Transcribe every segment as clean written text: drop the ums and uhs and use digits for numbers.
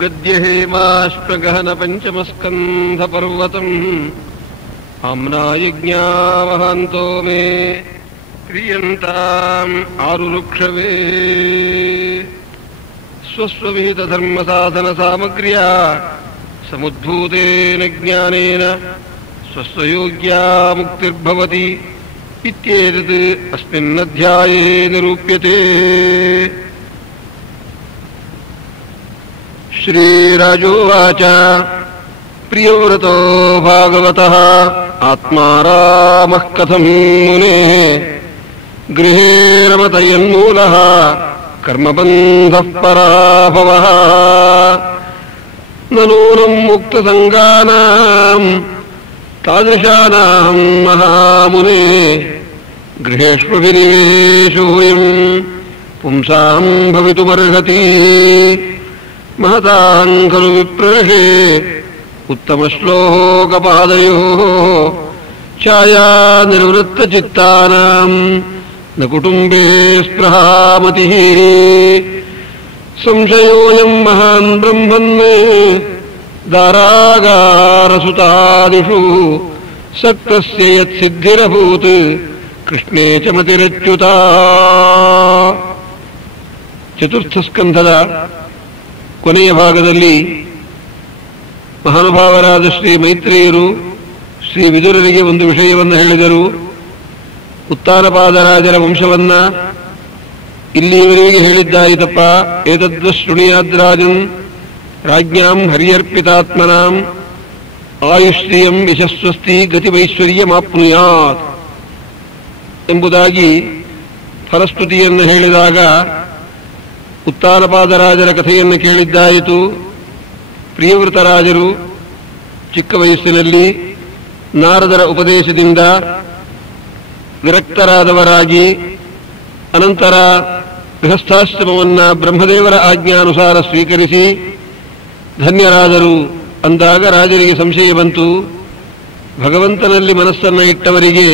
ಗದ್ಯಹೇಮಾಶ್ವಗಹನ ಪಂಚಮಸ್ಕಂಧಪರ್ವತಂ ಆಮ್ನಾಯಜ್ಞಾವಹಾಂತೋ ಮೇ ಕ್ರಿಯಂತಾಂ ಆರುರುಕ್ಷವೇ ಸ್ವಸ್ವವಿಹಿತ ಧರ್ಮಸಾಧನ ಸಾಮಗ್ರ್ಯ ಸಮುದ್ಭೂತೇನ ಜ್ಞಾನೇನ ಸ್ವಸ್ವಯೋಗ್ಯಾ ಮುಕ್ತಿರ್ಭವತಿ ಇತ್ಯೇತತ್ ಅಸ್ಮಿನ್ನಧ್ಯಾಯೇ ನಿರೂಪ್ಯತೆ. ಶ್ರೀರಾಜೋವಾಚ ಪ್ರಿಯವ್ರತೋ ಭಾಗವತಃ ಆತ್ಮಾ ರಾಮಃ ಕಥಂ ಮುನೇಃ ಗೃಹೇ ರಮತ ಯನ್ಮೂಲಃ ಕರ್ಮಬಂಧಃ ಪರಾಭವಃ ನೂನಂ ಮುಕ್ತಸಂಗಾನಾಂ ತಾದೃಶಾನಾಂ ಮಹಾಮುನೇ ಗೃಹೇಷ್ವಭಿನಿವೇಶೋऽಯಂ ಪುಂಸಾಂ ಭವಿತುಮರ್ಹತಿ ಮಹತಾಂ ಖಲು ವಿಪ್ರರ್ಷೇ ಉತ್ತಮಶ್ಲೋಕಪಾದಯೋಃ ಛಾಯಾ ನಿರ್ವೃತ್ತಚಿತ್ತಾನಾಂ ನ ಕುಟುಂಬೇ ಸ್ಪೃಹಾಮತಿಃ ಸಂಶಯೋऽಯಂ ಮಹಾನ್ ಬ್ರಹ್ಮನ್ ದಾರಾಗಾರಸುತಾದಿಷು ಸಕ್ತಸ್ಯ ಯತ್ಸಿದ್ಧಿರಭೂತ್ ಕೃಷ್ಣೇ ಚ ಮತಿರಚ್ಯುತ. ಚತುರ್ಥ ಸ್ಕಂಧದ ಕೊನೆಯ ಭಾಗದಲ್ಲಿ ಮಹಾನುಭಾವರಾದ ಶ್ರೀ ಮೈತ್ರೇಯರು ಶ್ರೀ ವಿದುರರಿಗೆ ಒಂದು ವಿಷಯವನ್ನು ಹೇಳಿದರು. ಉತ್ತಾನಪಾದರಾಜರ ವಂಶವನ್ನ ಇಲ್ಲಿಯವರೆಗೆ ಹೇಳಿದ್ದಾಯಿತಪ್ಪ. ಏತದ್ವ ಶೃಣಿಯಾದ್ರಾಜನ್ ರಾಜ್ಞಾಂ ಹರಿಯರ್ಪಿತಾತ್ಮನಾಂ ಆಯುಶ್ರಿಯಂ ಯಶಸ್ವಸ್ತಿ ಗತಿವೈಶ್ವರ್ಯಮಾಪ್ನುಯಾತ್ ಎಂಬುದಾಗಿ ಫಲಸ್ತುತಿಯನ್ನು ಹೇಳಿದಾಗ ಉತ್ತಾನಪಾದರಾಜರ ಕಥೆಯನ್ನು ಕೇಳಿದ್ದಾಯಿತು. ಪ್ರಿಯವೃತರಾಜರು ಚಿಕ್ಕ ವಯಸ್ಸಿನಲ್ಲಿ ನಾರದರ ಉಪದೇಶದಿಂದ ವಿರಕ್ತರಾದವರಾಗಿ ಅನಂತರ ಗೃಹಸ್ಥಾಶ್ರಮವನ್ನು ಬ್ರಹ್ಮದೇವರ ಆಜ್ಞಾನುಸಾರ ಸ್ವೀಕರಿಸಿ ಧನ್ಯರಾದರು. ಅಂದಾಗ ರಾಜರಿಗೆ ಸಂಶಯ ಬಂತು. ಭಗವಂತನಲ್ಲಿ ಮನಸ್ಸನ್ನು ಇಟ್ಟವರಿಗೆ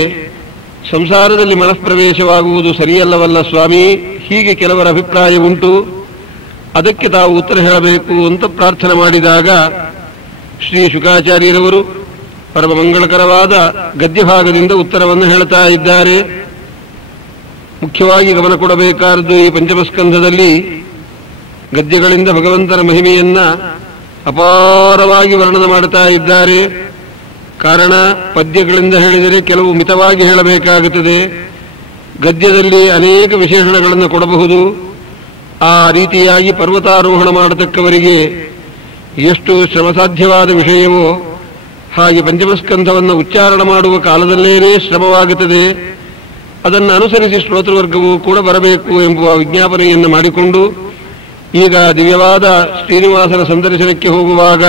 ಸಂಸಾರದಲ್ಲಿ ಮನಃಪ್ರವೇಶವಾಗುವುದು ಸರಿಯಲ್ಲವಲ್ಲ ಸ್ವಾಮಿ, ಹೀಗೆ ಕೆಲವರ ಅಭಿಪ್ರಾಯ ಉಂಟು, ಅದಕ್ಕೆ ತಾವು ಉತ್ತರ ಹೇಳಬೇಕು ಅಂತ ಪ್ರಾರ್ಥನೆ ಮಾಡಿದಾಗ ಶ್ರೀ ಶುಕಾಚಾರ್ಯರವರು ಪರಮ ಮಂಗಳಕರವಾದ ಗದ್ಯಭಾಗದಿಂದ ಉತ್ತರವನ್ನು ಹೇಳ್ತಾ ಇದ್ದಾರೆ. ಮುಖ್ಯವಾಗಿ ಗಮನ ಕೊಡಬೇಕಾದ್ದು ಈ ಪಂಚಮಸ್ಕಂಧದಲ್ಲಿ ಗದ್ಯಗಳಿಂದ ಭಗವಂತನ ಮಹಿಮೆಯನ್ನ ಅಪಾರವಾಗಿ ವರ್ಣನೆ ಮಾಡುತ್ತಾ ಇದ್ದಾರೆ. ಕಾರಣ ಪದ್ಯಗಳಿಂದ ಹೇಳಿದರೆ ಕೆಲವು ಮಿತವಾಗಿ ಹೇಳಬೇಕಾಗುತ್ತದೆ. ಗದ್ಯದಲ್ಲಿ ಅನೇಕ ವಿಶೇಷಣಗಳನ್ನು ಕೊಡಬಹುದು. ಆ ರೀತಿಯಾಗಿ ಪರ್ವತಾರೋಹಣ ಮಾಡತಕ್ಕವರಿಗೆ ಎಷ್ಟು ಶ್ರಮಸಾಧ್ಯವಾದ ವಿಷಯವೋ ಹಾಗೆ ಪಂಚಮಸ್ಕಂಧವನ್ನು ಉಚ್ಚಾರಣ ಮಾಡುವ ಕಾಲದಲ್ಲೇನೇ ಶ್ರಮವಾಗುತ್ತದೆ. ಅದನ್ನು ಅನುಸರಿಸಿ ಶ್ರೋತೃವರ್ಗವು ಕೂಡ ಬರಬೇಕು ಎಂಬುವ ವಿಜ್ಞಾಪನೆಯನ್ನು ಮಾಡಿಕೊಂಡು ಈಗ ದಿವ್ಯವಾದ ಶ್ರೀನಿವಾಸನ ಸಂದರ್ಶನಕ್ಕೆ ಹೋಗುವಾಗ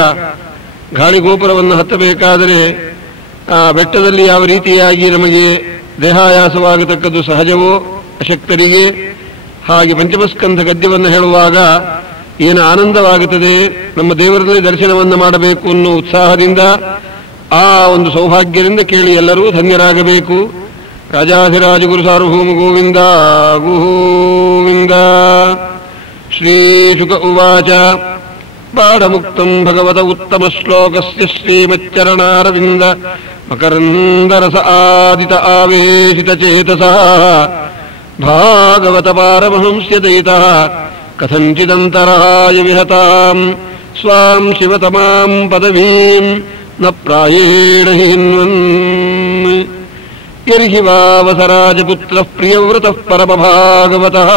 ಗಾಳಿಗೋಪುರವನ್ನು ಹತ್ತಬೇಕಾದರೆ ಆ ಬೆಟ್ಟದಲ್ಲಿ ಯಾವ ರೀತಿಯಾಗಿ ನಮಗೆ ದೇಹಾಯಾಸವಾಗತಕ್ಕದ್ದು ಸಹಜವೋ ಅಶಕ್ತರಿಗೆ, ಹಾಗೆ ಪಂಚಮಸ್ಕಂಧ ಗದ್ಯವನ್ನು ಹೇಳುವಾಗ ಏನು ಆನಂದವಾಗುತ್ತದೆ. ನಮ್ಮ ದೇವರಲ್ಲಿ ದರ್ಶನವನ್ನು ಮಾಡಬೇಕು ಅನ್ನೋ ಉತ್ಸಾಹದಿಂದ ಆ ಒಂದು ಸೌಭಾಗ್ಯದಿಂದ ಕೇಳಿ ಎಲ್ಲರೂ ಧನ್ಯರಾಗಬೇಕು. ರಾಜಾಧಿರಾಜ ಗುರು ಸಾರ್ವಭೌಮ ಗೋವಿಂದ ಗೋವಿಂದ. ಶ್ರೀಶುಕ ಉವಾಚ ಬಾಢಮುಕ್ತಂ ಭಗವತ ಉತ್ತಮ ಶ್ಲೋಕಸ್ಯ ಶ್ರೀಮಚ್ಚರಣಾರವಿಂದ ಮಕರಂದರಸ ಆದಿತ ಆವೇಶಿತ ಚೇತಸಃ ಭಾಗವತ ಪಾರಮಹಂಸ್ಯ ದಯಿತಃ ಕಥಂಚಿದಂತರಾಯ ವಿಹತಾಂ ಸ್ವಾಂ ಶಿವತಮಾಂ ಪದವೀಂ ನ ಪ್ರಾಯೇಣ ಹಿನ್ವನ್. ಯರ್ಹಿ ವಾವಸರಾಜಪುತ್ರಃ ಪ್ರಿಯವ್ರತಃ ಪರಮಭಾಗವತಃ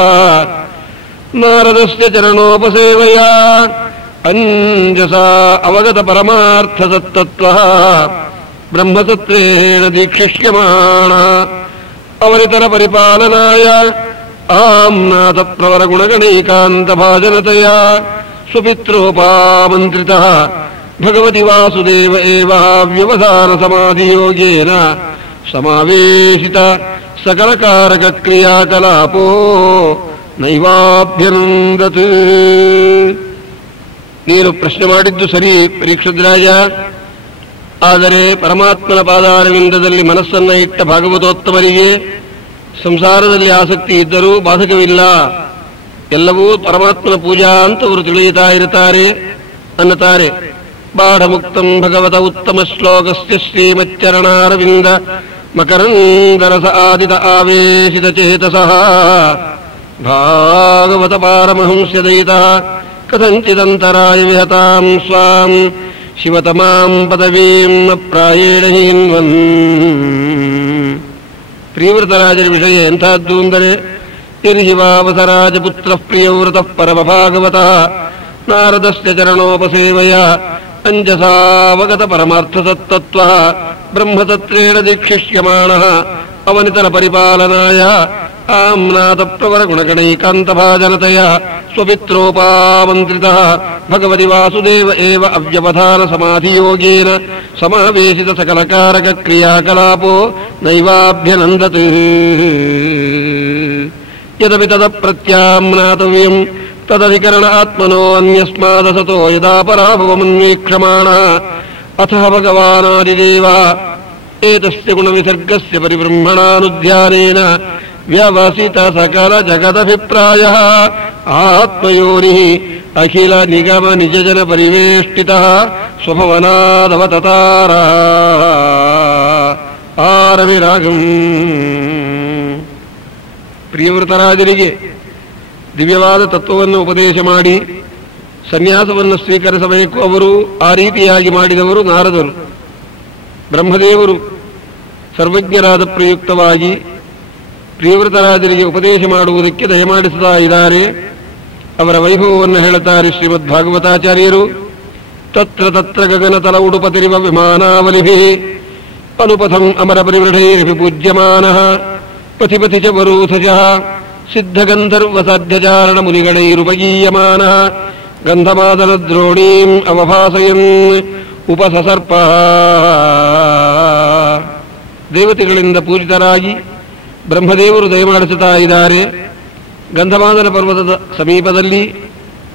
ನಾರದಸ್ಯ ಚರಣೋಪಸೇವಯಾ ಅಂಜಸಾ ಅವಗತ ಪರಮಾರ್ಥಸತ್ತತ್ವಃ ಬ್ರಹ್ಮಸತ್ರೇಣ ದೀಕ್ಷಿಷ್ಯಮಾಣ ಅವರಿತರ ಪರಿಪಾಲನಾಯ ಆಮ್ನಾಥ ಪ್ರವರ ಗುಣಗಣೈಕಾಂತ ಭಾಜನತೆಯ ಸ್ವಪಿತ್ರೋಪಾಮಂತ್ರಿತಃ ಭಗವತಿ ವಾಸುದೇವ ಏವ ವ್ಯವಧಾನ ಸಮಾಧಿಯೋಗೇನ ಸಮಾವೇಶಿತ ಸಕಲಕಾರಕ ಕ್ರಿಯಾಕಲಾಪೋ ನೈವಾಭ್ಯನಂದತ್. ನೀನು ಪ್ರಶ್ನೆ ಮಾಡಿದ್ದು ಸರಿ ಪರೀಕ್ಷದ್ರಾಜ. ಆದರೆ ಪರಮಾತ್ಮನ ಪಾದಾರವಿಂದದಲ್ಲಿ ಮನಸ್ಸನ್ನ ಇಟ್ಟ ಭಾಗವತೋತ್ತಮರಿಗೆ ಸಂಸಾರದಲ್ಲಿ ಆಸಕ್ತಿ ಇದ್ದರೂ ಬಾಧಕವಿಲ್ಲ. ಎಲ್ಲವೂ ಪರಮಾತ್ಮನ ಪೂಜಾ ಅಂತ ಅವರು ತಿಳಿಯುತ್ತಾ ಇರುತ್ತಾರೆ. ಅನ್ನುತ್ತಾರೆ. ಬಾಢಮುಕ್ತಂ ಭಗವತ ಉತ್ತಮ ಶ್ಲೋಕಸ್ಯ ಶ್ರೀಮಚ್ಚರಣಾರವಿಂದ ಮಕರಂದರಸ ಆದಿತ ಆವೇಶಿತ ಚೇತಸಃ ಭಾಗವತ ಪಾರಮಹಂಸ್ಯದಯಿತಃ ಕಥಂಚಿದಂತರಾಯ ವಿಹತಾಂ ಸ್ವಾಂ ಶಿವತಮಾಂ ಪದವೀಂ ಪ್ರಾಯೇಣ ಹಿನ್ವನ್. ಪ್ರಿಯವೃತರಾಜರ ವಿಷಯ ಎಂಥದ್ದು ಅಂದರೆ, ಯರ್ಹಿ ವಾವಸರಾಜಪುತ್ರ ಪ್ರಿಯವೃತಃ ಪರಮಭಾಗವತಃ ನಾರದಸ್ಯ ಚರಣೋಪಸೇವಯ ಅಂಜಸಾವಗತ ಪರಮಾರ್ಥತತ್ತ್ವಃ ಬ್ರಹ್ಮತತ್ರೇಣ ದೀಕ್ಷಿಷ್ಯಮಾಣಃ ಅವನಿತರ ಪರಿಪಾಲನಾಯ ಆಮ್ನಾಥ ಪ್ರವರ ಗುಣಗಣೈಕಾಂತಭಾಜನತೆಯ ಸ್ವಪಿತ್ರೋಪಾಮಂತ್ರಿತಃ ಭಗವತಿ ವಾಸುದೇವ ಏವ ಅವ್ಯವಧಾನ ಸಮಾಧಿಯೋಗೇನ ಸಮಾವೇಶಿತ ಸಕಲಕಾರಕ ಕ್ರಿಯಾಕಲಾಪೋ ನೈವಾಭ್ಯನಂದತ್. ಯದಪಿ ತದ ಪ್ರತ್ಯಾಮ್ನಾತವ್ಯಂ ತದಧಿಕರಣ ಆತ್ಮನೋ ಅನ್ಯಸ್ಮಾದಸತೋ ಯದಾ ಪರಾಭವಮನ್ವೀಕ್ಷಮಾಣಃ ಅಥಃ ಭಗವಾನಾದಿದೇವ ಏತಸ್ಯ ಗುಣವಿಸರ್ಗಸ್ಯ ಪರಿಬ್ರಹ್ಮಣಾನುಧ್ಯಾನೇನ ವ್ಯವಸಿತ ಸಕಲ ಜಗದಭಿಪ್ರಾಯಃ ಆತ್ಮಯೋನಿಃ ಅಖಿಲ ನಿಗಮ ನಿಜಜನ ಪರಿವೇಷ್ಟಿತಃ ಸ್ವಭವನಾದವತತಾರ ಆರವಿರಾಗಂ. ಪ್ರಿಯವೃತರಾಜರಿಗೆ ದಿವ್ಯವಾದ ತತ್ವವನ್ನು ಉಪದೇಶ ಮಾಡಿ ಸನ್ಯಾಸವನ್ನು ಸ್ವೀಕರಿಸಬೇಕು. ಅವರು ಆ ರೀತಿಯಾಗಿ ಮಾಡಿದವರು ನಾರದರು. ಬ್ರಹ್ಮದೇವರು ಸರ್ವಜ್ಞರಾದ ಪ್ರಯುಕ್ತವಾಗಿ ಪ್ರಿಯವೃತರಾಜರಿಗೆ ಉಪದೇಶ ಮಾಡುವುದಕ್ಕೆ ದಯಮಾಡಿಸುತ್ತಾ ಇದ್ದಾರೆ. ಅವರ ವೈಭವವನ್ನು ಹೇಳುತ್ತಾರೆ ಶ್ರೀಮದ್ ಭಾಗವತಾಚಾರ್ಯರು. ತತ್ರ ತತ್ರ ಗಗನತಲ ಉಡುಪತಿರಿವ ವಿಮಾನಾವಲಿಭಿಃ ಅನುಪಥಂ ಅಮರ ಪರಿವೃಢೈರಪಿ ಪೂಜ್ಯಮಾನಃ ಪಥಿಪಥಿ ಚ ವರೂಥಜಃ ಸಿದ್ಧಗಂಧರ್ವಸಾಧ್ಯಚಾರಣ ಮುನಿಗಣೈರುಪಗೀಯಮಾನಃ ಗಂಧಮಾದಲ ದ್ರೋಣೀಂ ಅವಭಾಸಯನ್ ಉಪಸಸರ್ಪ. ದೇವತೆಗಳಿಂದ ಪೂಜಿತರಾಗಿ ಬ್ರಹ್ಮದೇವರು ದಯಮಾಡಿಸುತ್ತಾ ಇದ್ದಾರೆ. ಗಂಧಮಾದನ ಪರ್ವತದ ಸಮೀಪದಲ್ಲಿ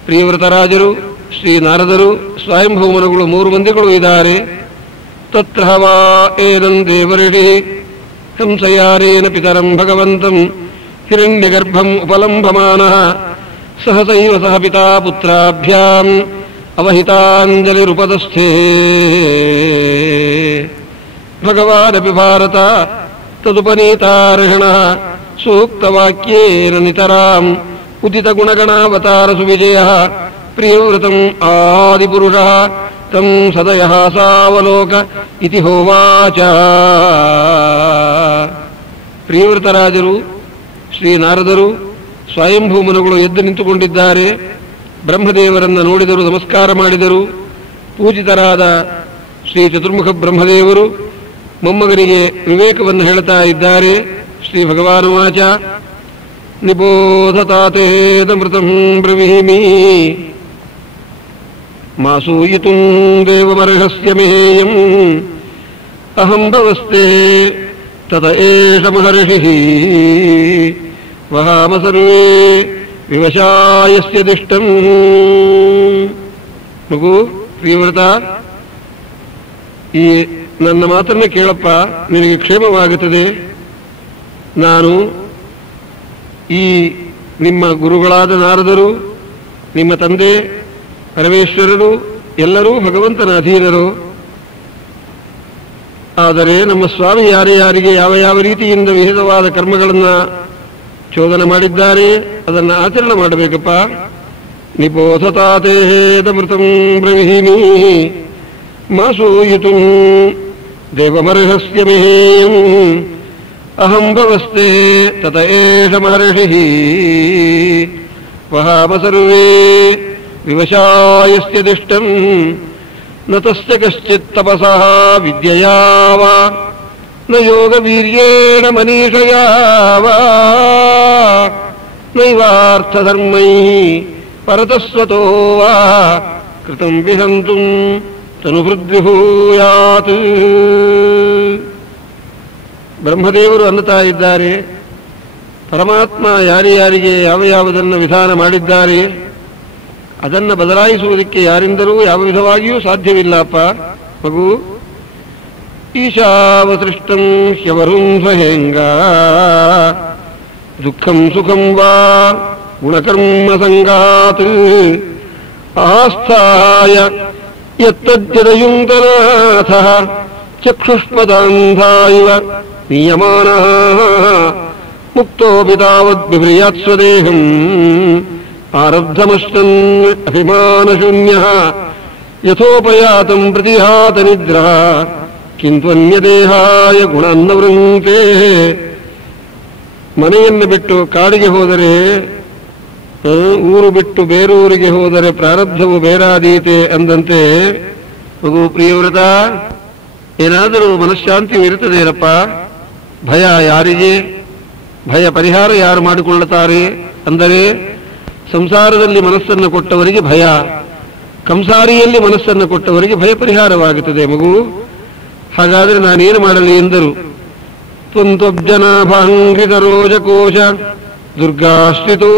ಪ್ರಿಯವೃತರಾಜರು, ಶ್ರೀ ನಾರದರು, ಸ್ವಯಂಭೂಮನುಗಳು 3 ಮಂದಿಗಳು ಇದ್ದಾರೆ. ತತ್ರ ಹವಾ ಏನಂ ದೇವಋಷಿ ಹಂಸಯಾರೇನ ಪಿತರಂ ಭಗವಂತಂ ಹಿರಣ್ಯಗರ್ಭಂ ಉಪಲಂಭಮಾನಃ ಸಹಸೈವ ಸಹ ಪಿತಾ ಪುತ್ರಾಭ್ಯಾಂ ಅವಹಿತಾಂಜಲಿರುಪದಸ್ಥೇ. ಭಗವಾನಪಿ ಭಾರತ ತದುಪನೀತಾರ್ಹಣಃ ಸೂಕ್ತವಾಕ್ಯೇನ ನಿತರಾಂ ಉದಿತ ಗುಣಗಣಾವತಾರ ಸುವಿಜಯಃ ಪ್ರಿಯವೃತಂ ಆದಿಪುರುಷಃ ತಂ ಸದಯಃ ಸಾವಲೋಕ ಇತಿ ಹೋವಾಚ. ಪ್ರಿಯವೃತರಾಜರು, ಶ್ರೀ ನಾರದರು, ಸ್ವಯಂಭೂಮನುಗಳು ಎದ್ದು ನಿಂತುಕೊಂಡಿದ್ದಾರೆ. ಬ್ರಹ್ಮದೇವರನ್ನು ನೋಡಿದರು, ನಮಸ್ಕಾರ ಮಾಡಿದರು. ಪೂಜಿತರಾದ ಶ್ರೀ ಚತುರ್ಮುಖ ಬ್ರಹ್ಮದೇವರು ಮೊಮ್ಮಗನಿಗೆ ವಿವೇಕವನ್ನು ಹೇಳುತ್ತಾ ಇದ್ದಾರೆ. ಶ್ರೀ ಭಗವಾನುವಾಚ ನಿಬೋಧತಾತೇದಮೃತಂ ಬ್ರವೀಮಿ ಮಾಸೂಯಿತುಂ ದೇವಮರ್ಹಸ್ಯ ಮೇಯಂ ಅಹಂ ಭವಸ್ತೆ ತತ ಏಷ ಮಹರ್ಷಿಃ ವಹಾಮ ಸರ್ವೇ ವಿವಶಾಯಸ್ಯ ದಿಷ್ಟಂ. ಮಗು ಪ್ರಿಯವ್ರತ, ಈ ನನ್ನ ಮಾತನ್ನು ಕೇಳಪ್ಪ, ನಿನಗೆ ಕ್ಷೇಮವಾಗುತ್ತದೆ. ನಾನು ಈ ನಿಮ್ಮ ಗುರುಗಳಾದ ನಾರದರು, ನಿಮ್ಮ ತಂದೆ ಪರಮೇಶ್ವರರು ಎಲ್ಲರೂ ಭಗವಂತನ ಅಧೀನರು. ಆದರೆ ನಮ್ಮ ಸ್ವಾಮಿ ಯಾರಿಗೆ ಯಾವ ಯಾವ ರೀತಿಯಿಂದ ವಿಹಿತವಾದ ಕರ್ಮಗಳನ್ನು ಚೋದನ ಮಾಡಿದ್ದಾರೆ ಅದನ್ನು ಆಚರಣೆ ಮಾಡಬೇಕಪ್ಪ. ನಿಬೋಧತಾತೇದಮೃತಂ ಬ್ರವೀಮಿ ಮಾಸೂಯಿತುಂ ದೇವಮರ್ಹಸ್ಯ ಮೇಯಂ ಅಹಂ ಭವಸ್ತೆ ತತ ಏಷ ಮಹರ್ಷಿಃ ವಹಾಮ ಸರ್ವೇ ವಿವಶಾಯಸ್ಯ ದಿಷ್ಟಂ ನ ತಸ್ಯ ಕಶ್ಚಿತ್ ತಪಸಃ ವಿದ್ಯಯಾ ವಾ ನ ಯೋಗವೀರ್ಯೇಣ ಮನೀಷಯಾ ವಾ ನೈವಾರ್ಥಧರ್ಮೈಃ ಪರತಸ್ವತೋ ವಾ ಕೃತಂ ವಿಹಂತುಂ ತನುಭೃದ್ವಿಭೂಯಾತ್. ಬ್ರಹ್ಮದೇವರು ಅನ್ನುತ್ತಾ ಇದ್ದಾರೆ, ಪರಮಾತ್ಮ ಯಾರಿಗೆ ಯಾವ ಯಾವುದನ್ನು ವಿಧಾನ ಮಾಡಿದ್ದಾರೆ ಅದನ್ನು ಬದಲಾಯಿಸುವುದಕ್ಕೆ ಯಾರಿಂದಲೂ ಯಾವ ವಿಧವಾಗಿಯೂ ಸಾಧ್ಯವಿಲ್ಲಪ್ಪ. ಮಗು, ಈಶಾವಸೃಷ್ಟಂ ಹ್ಯವರುಂ ಸ್ವಹೇಂಗ ದುಃಖಂ ಸುಖಂ ವಾ ಗುಣಕರ್ಮ ಸಂಗಾತ್ ಆಸ್ಥಾಯ ಯತ್ತದ್ಯದಯುಂತನಾಥಃ ಚಕ್ಷುಷ್ಪದಾಂಧಾಯಿವ ನಿಯಮಾನಃ ಮುಕ್ತೋಪಿ ತಾವದ್ಬಿಭ್ರಿಯಾತ್ ಸ್ವದೇಹಂ ಆರಬ್ಧಮಷ್ಟನ್ ಅಭಿಮಾನಶೂನ್ಯಃ ಯಥೋಪಯಾತಂ ಪ್ರತಿಹಾತ ನಿದ್ರಾ ಕಿಂತ್ವನ್ಯದೇಹಾಯ ಗುಣನ್ನ ವೃಂಕ್ತೆ. ಮನೆಯನ್ನು ಬಿಟ್ಟು ಕಾಡಿಗೆ ಹೋದರೆ, ಊರು ಬಿಟ್ಟು ಬೇರೂರಿಗೆ ಹೋದರೆ ಪ್ರಾರಬ್ಧವು ಬೇರಾದೀತೆ ಅಂದಂತೆ, ಮಗು ಪ್ರಿಯವ್ರತ, ಏನಾದರೂ ಮನಃಶಾಂತಿಯು ಇರುತ್ತದೇನಪ್ಪ? ಭಯ ಯಾರಿಗೆ? ಭಯ ಪರಿಹಾರ ಯಾರು ಮಾಡಿಕೊಳ್ಳುತ್ತಾರೆ ಅಂದರೆ, ಸಂಸಾರದಲ್ಲಿ ಮನಸ್ಸನ್ನು ಕೊಟ್ಟವರಿಗೆ ಭಯ, ಕಂಸಾರಿಯಲ್ಲಿ ಮನಸ್ಸನ್ನು ಕೊಟ್ಟವರಿಗೆ ಭಯ ಪರಿಹಾರವಾಗುತ್ತದೆ. ಮಗು, ಹಾಗಾದರೆ ನಾನೇನು ಮಾಡಲಿ ಎಂದರು. ತ್ವಂತ್ವಬ್ಜನಾಭಾಂಘ್ರಿತರೋಜಕೋಶ ದುರ್ಗಾಶ್ರಿತೋ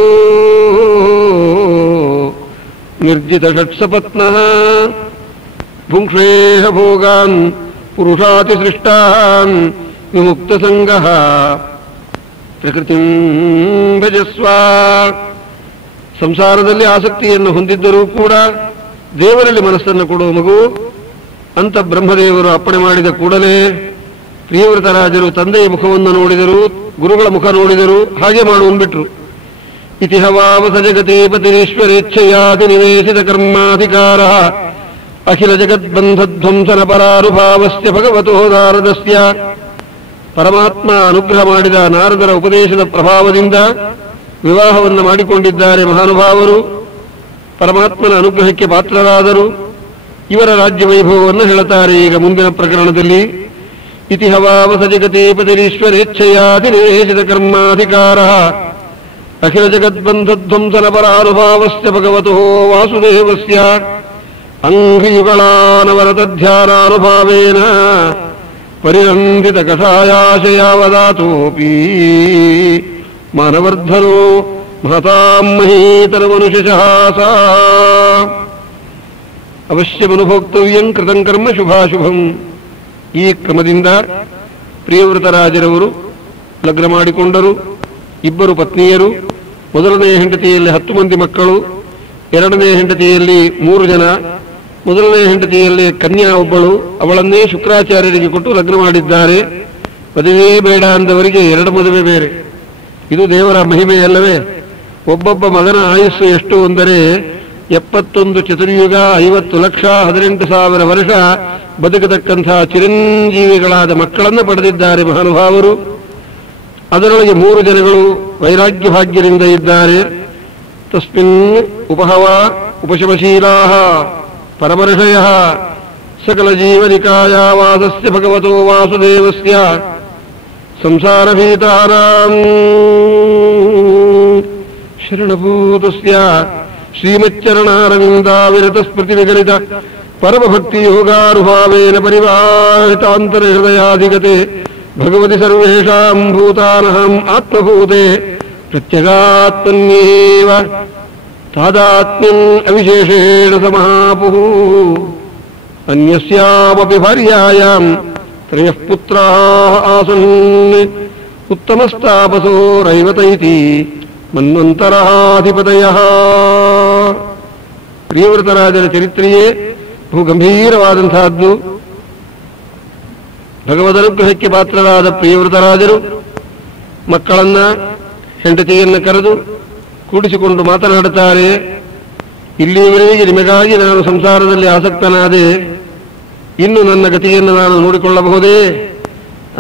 ನಿರ್ಜಿತ ಷಟ್ಸಪತ್ನಃ ಭುಂಕ್ಷೇಹ ಭೋಗಾನ್ ಪುರುಷಾತಿಸೃಷ್ಟಾನ್ ವಿಮುಕ್ತ ಸಂಗಃ ಪ್ರಕೃತಿಂ ಭಜಸ್ವ. ಸಂಸಾರದಲ್ಲಿ ಆಸಕ್ತಿಯನ್ನು ಹೊಂದಿದ್ದರೂ ಕೂಡ ದೇವರಲ್ಲಿ ಮನಸ್ಸನ್ನು ಕೊಡುವ ಮಗು ಅಂತ ಬ್ರಹ್ಮದೇವರು ಅಪ್ಪಣೆ ಮಾಡಿದ ಕೂಡಲೇ ಪ್ರಿಯವ್ರತರಾಜರು ತಂದೆಯ ಮುಖವನ್ನು ನೋಡಿದರು, ಗುರುಗಳ ಮುಖ ನೋಡಿದರು, ಹಾಗೆ ಮಾಡುವಂಬಿಟ್ರು. ಇತಿಹವಾವಸ ಜಗತಿ ಪತಿರೀಶ್ವರೇಚ್ಛಯಾದಿ ನಿವೇಶಿತ ಕರ್ಮಾಧಿಕಾರ ಅಖಿಲ ಜಗದ್ಬಂಧಧ್ವಂಸನ ಪರಾನುಭಾವಸ್ಯ ಭಗವತೋ ನಾರದಸ್ಯ. ಪರಮಾತ್ಮ ಅನುಗ್ರಹ ಮಾಡಿದ ನಾರದರ ಉಪದೇಶದ ಪ್ರಭಾವದಿಂದ ವಿವಾಹವನ್ನು ಮಾಡಿಕೊಂಡಿದ್ದಾರೆ ಮಹಾನುಭಾವರು. ಪರಮಾತ್ಮನ ಅನುಗ್ರಹಕ್ಕೆ ಪಾತ್ರರಾದರು. ಇವರ ರಾಜ್ಯ ವೈಭವವನ್ನು ಹೇಳುತ್ತಾರೆ ಈಗ ಮುಂದಿನ ಪ್ರಕರಣದಲ್ಲಿ. ಇತಿಹವಾವಸ ಜಗತಿ ಪತಿರೀಶ್ವರೇಚ್ಛಯಾದಿ ನಿವೇಶಿತ ಕರ್ಮಾಧಿಕಾರ ಅಖಿಲ ಜಗದ್ಬಂಧಧ್ವಂಸನ ಪರಾನುಭಾವಸ್ಯ ಭಗವತೋ ವಾಸುದೇವಸ್ಯ ಅಂಘ್ರಿಯುಗಳಾನವರತಧ್ಯಾನಾನುಭಾವೇನ ಪರಿರಂಧಿತ ಕಷಾಯಾಶಯಾವದಾತೋಪಿ ಮಾನವರ್ಧನೋ ಮಹತಾಂ ಮಹೀತರ ಮನುಷ್ಯಶಃ ಸಾ. ಅವಶ್ಯಮನುಭೋಕ್ತವ್ಯಂ ಕೃತಂ ಕರ್ಮ ಶುಭಾಶುಭಂ. ಈ ಕ್ರಮದಿಂದ ಪ್ರಿಯವ್ರತರಾಜರವರು ಲಗ್ನ ಮಾಡಿಕೊಂಡರು. ಇಬ್ಬರು ಪತ್ನಿಯರು. ಮೊದಲನೆಯ ಹೆಂಡತಿಯಲ್ಲಿ 10 ಮಂದಿ ಮಕ್ಕಳು, ಎರಡನೇ ಹೆಂಡತಿಯಲ್ಲಿ 3 ಜನ. ಮೊದಲನೇ ಹೆಂಡತಿಯಲ್ಲಿ ಕನ್ಯಾ ಒಬ್ಬಳು, ಅವಳನ್ನೇ ಶುಕ್ರಾಚಾರ್ಯರಿಗೆ ಕೊಟ್ಟು ಲಗ್ನ ಮಾಡಿದ್ದಾರೆ. ಮದುವೆ ಬೇಡ ಅಂದವರಿಗೆ 2 ಮದುವೆ ಬೇರೆ. ಇದು ದೇವರ ಮಹಿಮೆಯಲ್ಲವೇ? ಒಬ್ಬೊಬ್ಬ ಮಗನ ಆಯುಸ್ಸು ಎಷ್ಟು ಅಂದರೆ 71 ಚತುರ್ಯುಗ, 50 ಲಕ್ಷ, 18,000 ವರ್ಷ ಬದುಕತಕ್ಕಂಥ ಚಿರಂಜೀವಿಗಳಾದ ಮಕ್ಕಳನ್ನು ಪಡೆದಿದ್ದಾರೆ ಮಹಾನುಭಾವರು. ಅದರೊಳಗೆ 3 ಜನಗಳು ವೈರಾಗ್ಯ ಭಾಗ್ಯರಿಂದ ಇದ್ದಾರೆ. ತಸ್ಮಿನ್ ಉಪಹವ ಉಪಶಮಶೀಲಾ ಪರಮರ್ಷಯ ಸಕಲ ಜೀವನಿಕಾಯಾವಾಸಸ್ಯ ಭಗವತೋ ವಾಸುದೇವಸ್ಯ ಸಂಸಾರಭೀತಾನಾಂ ಶರಣಭೂತಸ್ಯ ಶ್ರೀಮಚ್ಚರಣಾರವಿಂದಾವಿರತ ಸ್ಮೃತಿ ವಿಗಲಿತ ಪರಮಭಕ್ತಿ ಯೋಗಾನುಭಾವೇನ ಪರಿವಾಹಿತಾಂತರ ಹೃದಯಾಧಿಗತೆ ಭಗವತಿ ಸರ್ವೇಷಾಂ ಭೂತಾನಹಂ ಆತ್ಮಭೂತೆ ಪ್ರತ್ಯಗಾತ್ಮನ್ಯೇವ ತಾದಾತ್ಮ್ಯಂ ಅವಿಶೇಷೇಣ ಸಮಾಪುಃ. ಅನ್ಯಸ್ಯಾಮಪಿ ಭಾರ್ಯಾಯಾಂ ತ್ರಯಃ ಪುತ್ರಾಃ ಆಸನ್ ಉತ್ತಮಸ್ತಾಪಸೋ ರೈವತೈತಿ ಮನ್ವಂತರಾಧಿಪತಯಃ. ಪ್ರಿಯವ್ರತರಾಜರ ಚರಿತ್ರೆಯೇ ಬಹು ಗಂಭೀರವಾದಂತಹದ್ದು. ಭಗವದನುಗ್ರಹಕ್ಕೆ ಪಾತ್ರರಾದ ಪ್ರಿಯವ್ರತರಾಜರು ಮಕ್ಕಳನ್ನ, ಹೆಂಡತಿಯನ್ನು ಕರೆದು ಕೂಡಿಸಿಕೊಂಡು ಮಾತನಾಡುತ್ತಾರೆ. ಇಲ್ಲಿಯವರೆಗೆ ನಿಮಗಾಗಿ ನಾನು ಸಂಸಾರದಲ್ಲಿ ಆಸಕ್ತನಾದೆ, ಇನ್ನು ನನ್ನ ಗತಿಯನ್ನು ನಾನು ನೋಡಿಕೊಳ್ಳಬಹುದೇ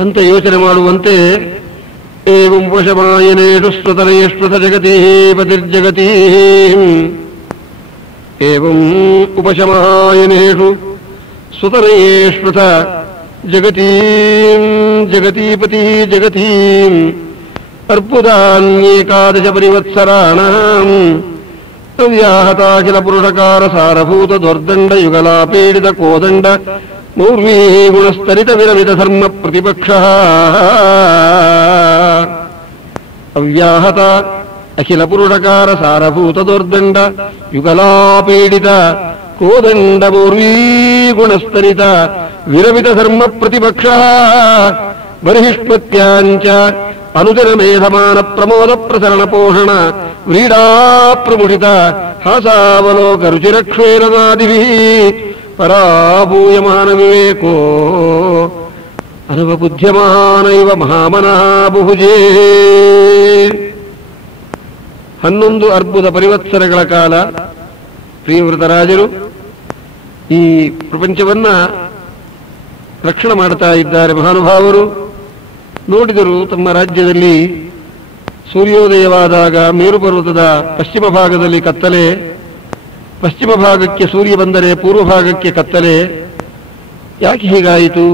ಅಂತ ಯೋಚನೆ ಮಾಡುವಂತೆ ಏವಂ ಉಪಶಮಾಯನೇಷು ಸ್ತುತನಯೇಷ್ವಥ ಜಗತಿ ಪತಿರ್ಜಗತಿ ಏವಂ ಉಪಶಮಾಯನೇಷು ಸ್ತುತನಯೇಷ್ವಥ ಜಗತೀಂ ಜಗತೀಪತಿ ಜಗತೀಂ ಅರ್ಬುದಾನ್ಯೇಕಾದಶ ಪರಿವತ್ಸರಾಣಾಂ ಅವ್ಯಾಹತಾಖಿಲ ಪುರುಷಕಾರ ಸಾರಭೂತ ದುರ್ದಂಡ ಯುಗಲಾಪೀಡಿತ ಕೋದಂಡ ಮೌರ್ವೀ ಗುಣಸ್ತರಿತ ವಿರಮಿತ ಧರ್ಮ ಪ್ರತಿಪಕ್ಷ ಅವ್ಯಾಹತ ಅಖಿಲ ಪುರುಷಕಾರ ಸಾರಭೂತ ದುರ್ದಂಡ ಯುಗಲಾಪೀಡಿತ ಕೋದಂಡ ಮೌರ್ವೀ ಗುಣಸ್ತರಿತ ವಿರಮಿತ ಧರ್ಮ ಪ್ರತಿಪಕ್ಷ ಬಹಿಷ್ಮತ್ಯಾಂಚ ಅನುದಿನ ಮೇಧಮಾನ ಪ್ರಮೋದ ಪ್ರಸರಣ ಪೋಷಣ ವ್ರೀಡಾ ಪ್ರಮುಷಿತ ಹಾಸಾವಲೋಕ ರುಚಿರಕ್ಷೇರನಾದಿಭಿಃ ಪರಾಭೂಯಮಾನ ವಿವೇಕೋ ಅನವಬುದ್ಧ್ಯಮಾನ ಇವ ಮಹಾಮನಃ ಬುಭುಜೇ. 11 ಅರ್ಬುದ ಪರಿವತ್ಸರಗಳ ಕಾಲ ಪ್ರಿಯವೃತರಾಜರು ಈ ಪ್ರಪಂಚವನ್ನ ರಕ್ಷಣೆ ಮಾಡ್ತಾ ಇದ್ದಾರೆ. ಮಹಾನುಭಾವರು ನೋಡಿದರು, ತಮ್ಮ ರಾಜ್ಯದಲ್ಲಿ ಸೂರ್ಯೋದಯವಾದಾಗ ಮೇರು ಪರ್ವತದ ಪಶ್ಚಿಮ ಭಾಗದಲ್ಲಿ ಕತ್ತಲೆ, ಪಶ್ಚಿಮ ಭಾಗಕ್ಕೆ ಸೂರ್ಯ ಬಂದರೆ ಪೂರ್ವ ಭಾಗಕ್ಕೆ ಕತ್ತಲೆ. ಯಾಕೆ ಹೀಗಾಯಿತು?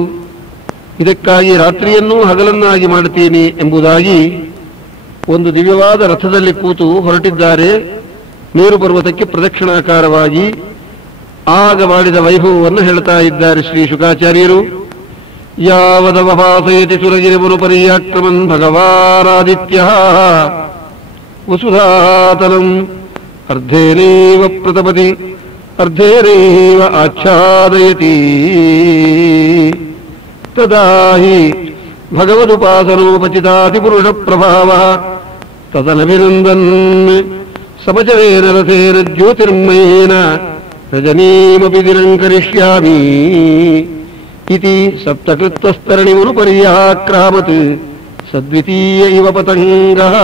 ಇದಕ್ಕಾಗಿ ರಾತ್ರಿಯನ್ನೂ ಹಗಲನ್ನಾಗಿ ಮಾಡುತ್ತೀನಿ ಎಂಬುದಾಗಿ ಒಂದು ದಿವ್ಯವಾದ ರಥದಲ್ಲಿ ಕೂತು ಹೊರಟಿದ್ದಾರೆ ಮೇರು ಪರ್ವತಕ್ಕೆ ಪ್ರದಕ್ಷಿಣಾಕಾರವಾಗಿ. ಆಗ ಮಾಡಿದ ವೈಭವವನ್ನು ಹೇಳ್ತಾ ಇದ್ದಾರೆ ಶ್ರೀ ಶುಕಾಚಾರ್ಯರು. ಯಾವದವಭಾಸಯತಿ ಸುರಗಿರಿಮನು ಪರ್ಯಾಕ್ರಮನ್ ಭಗವಾರಾದಿತ್ಯ ವಸುಧಾತಲಂ ಅರ್ಧೇನೈವ ಪ್ರತಪತಿ ಅರ್ಧೇನೈವ ಆಚ್ಛಾದಯತಿ ತದಾ ಹಿ ಭಗವದುಪಾಸನೋಪಚಿತಾತಿ ಪುರುಷ ಪ್ರಭಾವ ತದನಭಿನಂದನ್ ಸಮಚರೇನ ರಥೇನ ಜ್ಯೋತಿರ್ಮಯೇನ ರಜನೀಮಪಿ ದಿನಂ ಕರಿಷ್ಯಾಮಿ ಇತಿ ಸಪ್ತಕೃತ್ವಸ್ತರಣಿಮನು ಪರ್ಯಾಕ್ರಾಮತ್ ಸದ್ವಿತೀಯ ಇವ ಪತಂಗಃ.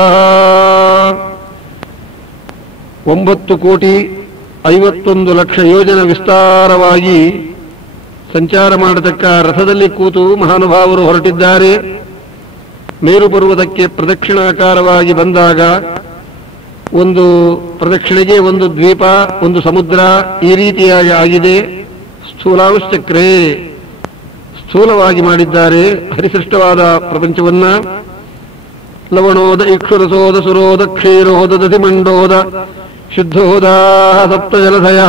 9,51,00,000 ಯೋಜನ ವಿಸ್ತಾರವಾಗಿ ಸಂಚಾರ ಮಾಡತಕ್ಕ ರಥದಲ್ಲಿ ಕೂತು ಮಹಾನುಭಾವರು ಹೊರಟಿದ್ದಾರೆ. ಮೇರು ಪರ್ವತಕ್ಕೆ ಪ್ರದಕ್ಷಿಣಾಕಾರವಾಗಿ ಬಂದಾಗ ಒಂದು ಪ್ರದಕ್ಷಿಣೆಗೆ ಒಂದು ದ್ವೀಪ, ಒಂದು ಸಮುದ್ರ, ಈ ರೀತಿಯಾಗಿ ಆಗಿದೆ. ಸ್ಥೂಲಾಂಶಕ್ರೇ ಸ್ಥೂಲವಾಗಿ ಮಾಡಿದ್ದಾರೆ ಹರಿಸೃಷ್ಟವಾದ ಪ್ರಪಂಚವನ್ನ. ಲವಣೋದ ಇಕ್ಷುರಸೋದ ಸುರೋದ ಕ್ಷೀರೋದ ದಧಿಮಂಡೋದ ಶುದ್ಧೋದ ಸಪ್ತಜಲಧಯ